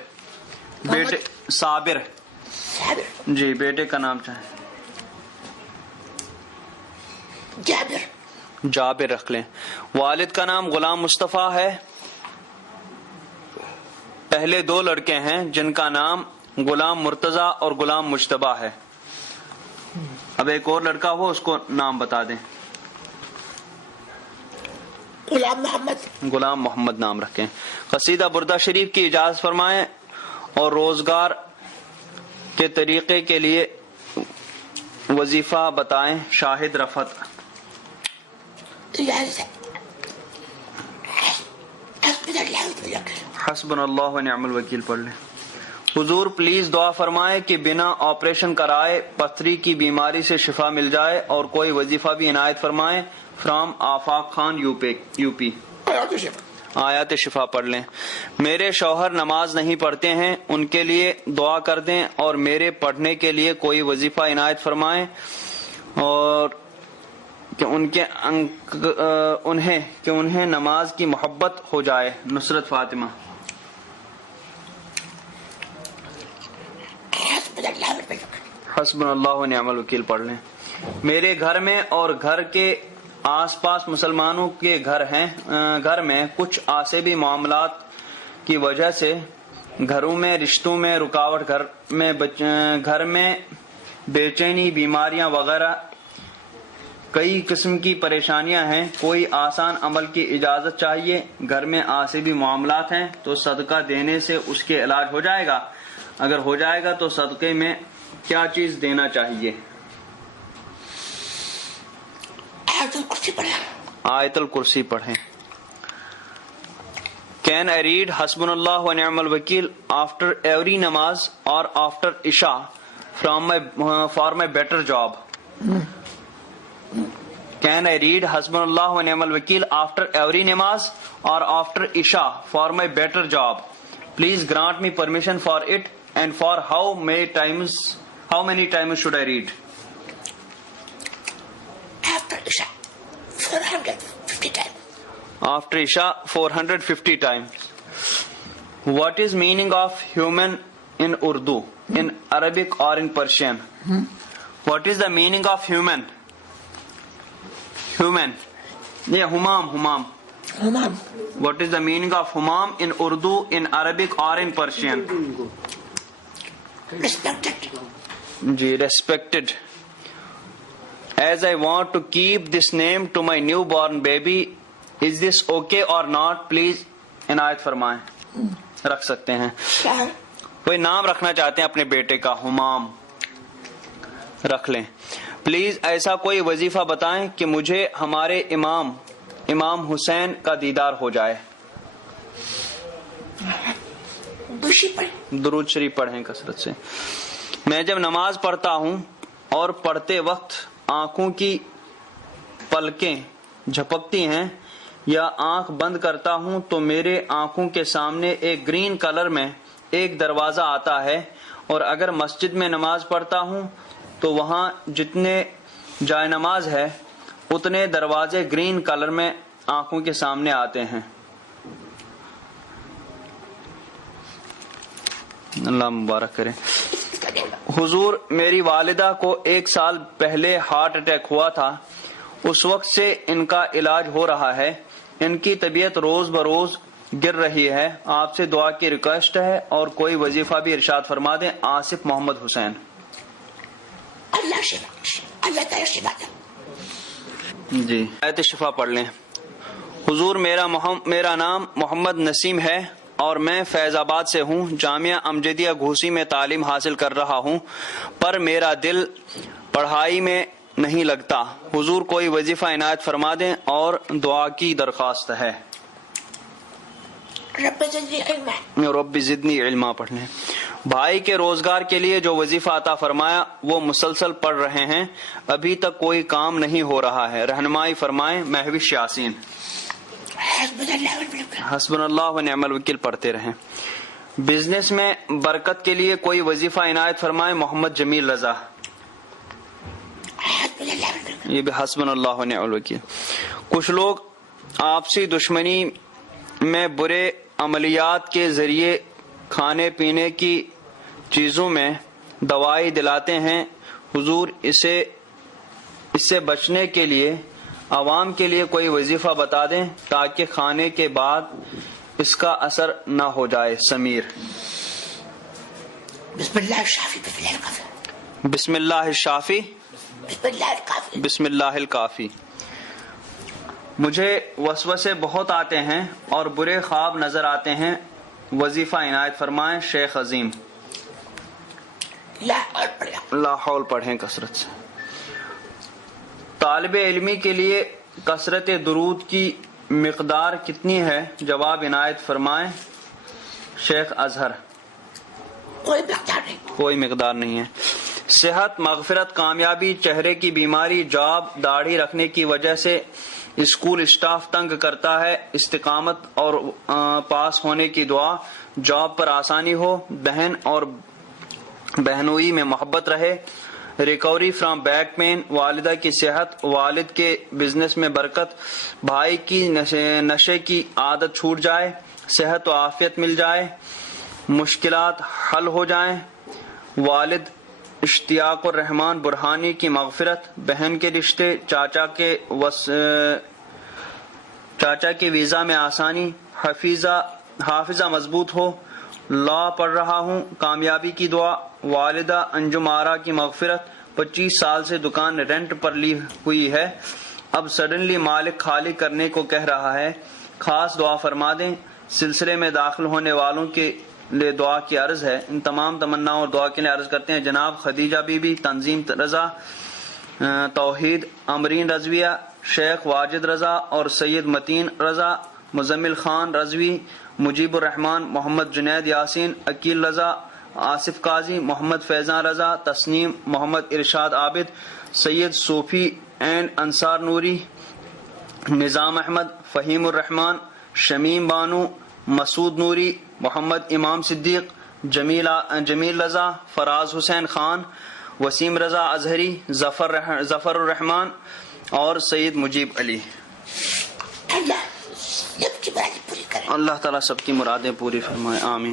بیٹے صابر جی بیٹے کا نام چاہیں. جابر رکھ لیں. والد کا نام غلام مصطفیٰ ہے. پہلے دو لڑکے ہیں جن کا نام غلام مرتضی اور غلام مجتبیٰ ہے. اب ایک اور لڑکا ہو اس کو نام بتا دیں. غلام محمد نام رکھیں. قصیدہ بردہ شریف کی اجازت فرمائیں اور روزگار کے طریقے کے لیے وظیفہ بتائیں. شاہد رفعت. حسبنا اللہ و نعم الوکیل پڑھ لیں۔ حضور پلیز دعا فرمائیں کہ بنا آپریشن کرائے پتھری کی بیماری سے شفا مل جائے، اور کوئی وظیفہ بھی عنایت فرمائیں۔ From Afaq Khan U P. آیات شفا پڑھ لیں۔ میرے شوہر نماز نہیں پڑھتے ہیں، ان کے لیے دعا کر دیں، اور میرے پڑھنے کے لیے کوئی وظیفہ عنایت فرمائیں، اور کہ انہیں نماز کی محبت ہو جائے۔ نصرت فاطمہ۔ حسبنا اللہ و نعم الوکیل پڑھ لیں۔ میرے گھر میں اور گھر کے آس پاس مسلمانوں کے گھر میں کچھ عصبی معاملات کی وجہ سے گھروں میں رشتوں میں رکاوٹ، گھر میں بے چینی، بیماریاں وغیرہ کئی قسم کی پریشانیاں ہیں۔ کوئی آسان عمل کی اجازت چاہیے۔ گھر میں عصبی معاملات ہیں تو صدقہ دینے سے اس کے علاج ہو جائے گا؟ اگر ہو جائے گا تو صدقے میں کیا چیز دینا چاہیے؟ آیت الکرسی پڑھیں۔ Can I read حسبنا اللہ و نعم الوکیل after every namaz or after Isha for my better job? Can I read حسبنا اللہ و نعم الوکیل after every namaz or after Isha for my better job? Please grant me permission for it, and for how many times should I read? After Isha, 450 times. After Isha, 450 times. What is meaning of human in Urdu, in Arabic or in Persian? What is the meaning of human? Human. Yeah, humam. Humam. What is the meaning of humam in Urdu, in Arabic or in Persian? Respected. Ji, respected. As I want to keep this name to my newborn baby, is this okay or not? Please عنایت فرمائیں۔ رکھ سکتے ہیں۔ کوئی نام رکھنا چاہتے ہیں اپنے بیٹے کا، ہمام رکھ لیں۔ پلیز ایسا کوئی وظیفہ بتائیں کہ مجھے ہمارے امام حسین کا دیدار ہو جائے۔ درود شریف پڑھیں کثرت سے۔ میں جب نماز پڑھتا ہوں اور پڑھتے وقت آنکھوں کی پلکیں جھپکتی ہیں یا آنکھ بند کرتا ہوں تو میرے آنکھوں کے سامنے ایک گرین کلر میں ایک دروازہ آتا ہے، اور اگر مسجد میں نماز پڑھتا ہوں تو وہاں جتنے جائے نماز ہے اتنے دروازے گرین کلر میں آنکھوں کے سامنے آتے ہیں۔ اللہ مبارک کرے۔ حضور میری والدہ کو 1 سال پہلے ہارٹ اٹیک ہوا تھا، اس وقت سے ان کا علاج ہو رہا ہے۔ ان کی طبیعت روز بروز گر رہی ہے، آپ سے دعا کی ریکویسٹ ہے، اور کوئی وظیفہ بھی ارشاد فرما دیں۔ آصف محمد حسین۔ جی آیت شفا پڑھ لیں۔ حضور میرا نام محمد نسیم ہے اور میں فیض آباد سے ہوں، جامعہ امجدیہ گھوسی میں تعلیم حاصل کر رہا ہوں، پر میرا دل پڑھائی میں نہیں لگتا۔ حضور کوئی وظیفہ عنایت فرما دیں، اور دعا کی درخواست ہے۔ رب زدنی علما پڑھ لیں۔ بھائی کے روزگار کے لیے جو وظیفہ عطا فرمایا وہ مسلسل پڑھ رہے ہیں، ابھی تک کوئی کام نہیں ہو رہا ہے، رہنمائی فرمائیں۔ مہوش یاسین۔ حسبنا اللہ و نعم الوکیل پڑھتے رہیں۔ بزنس میں برکت کے لیے کوئی وظیفہ عنایت فرمائیں۔ محمد جمیل رضا۔ یہ بھی حسبنا اللہ و نعم الوکیل۔ کچھ لوگ آپسی دشمنی میں برے عملیات کے ذریعے کھانے پینے کی چیزوں میں دوائی دلاتے ہیں، حضور اس سے بچنے کے لیے عوام کے لیے کوئی وظیفہ بتا دیں تاکہ کھانے کے بعد اس کا اثر نہ ہو جائے۔ سمیر۔ بسم اللہ الشافی بسم اللہ الکافی۔ بسم اللہ الشافی بسم اللہ الکافی۔ بسم اللہ الکافی۔ مجھے وسوسے بہت آتے ہیں اور برے خواب نظر آتے ہیں، وظیفہ عنایت فرمائیں۔ شیخ عظیم۔ لا حول پڑھیں کثرت سے۔ طالب علمی کے لیے کثرت درود کی مقدار کتنی ہے؟ جواب عنایت فرمائیں۔ شیخ اظہر کوئی مقدار نہیں. کوئی مقدار نہیں ہے. صحت، مغفرت، کامیابی، چہرے کی بیماری، جاب، داڑھی رکھنے کی وجہ سے اسکول اسٹاف تنگ کرتا ہے. استقامت اور پاس ہونے کی دعا. جاب پر آسانی ہو. بہن اور بہنوئی میں محبت رہے. Recovery from back pain. والدہ کی صحت، والد کے بزنس میں برکت. بھائی کی نشے کی عادت چھوٹ جائے. صحت و عافیت مل جائے. مشکلات حل ہو جائیں. والد اشتیاق الرحمان برہانی کی مغفرت. بہن کے رشتے، چاچا کے ویزا میں آسانی. حافظہ مضبوط ہو. لا پڑھ رہا ہوں. کامیابی کی دعا. والدہ انجم آرا کی مغفرت. 25 سال سے دکان رینٹ پر لی ہوئی ہے، اب سڈنلی مالک خالی کرنے کو کہہ رہا ہے. خاص دعا فرما دیں. سلسلے میں داخل ہونے والوں کے لیے دعا کی عرض ہے. ان تمام تمناؤں اور دعا کے لیے عرض کرتے ہیں جناب خدیجہ بی بی، تنظیم رضا، توحید امرین رضویہ، شیخ واجد رضا اور سید متین رضا، مزمل خان رضوی، مجیب الرحمان، محمد جنید یاسین، عقیل رضا، آصف قاضی، محمد فیضان رضا، تسنیم، محمد ارشاد عابد، سید صوفی اینڈ انصار نوری، نظام احمد، فہیم الرحمان، شمیم بانو، مسعود نوری، محمد امام صدیق، جمیل رضا، فراز حسین خان، وسیم رضا اظہری، ظفر الرحمان اور سید مجیب علی. اللہ سب کی مرادیں پوری کرے. اللہ تعالیٰ سب کی مرادیں پوری فرمائے. آمین.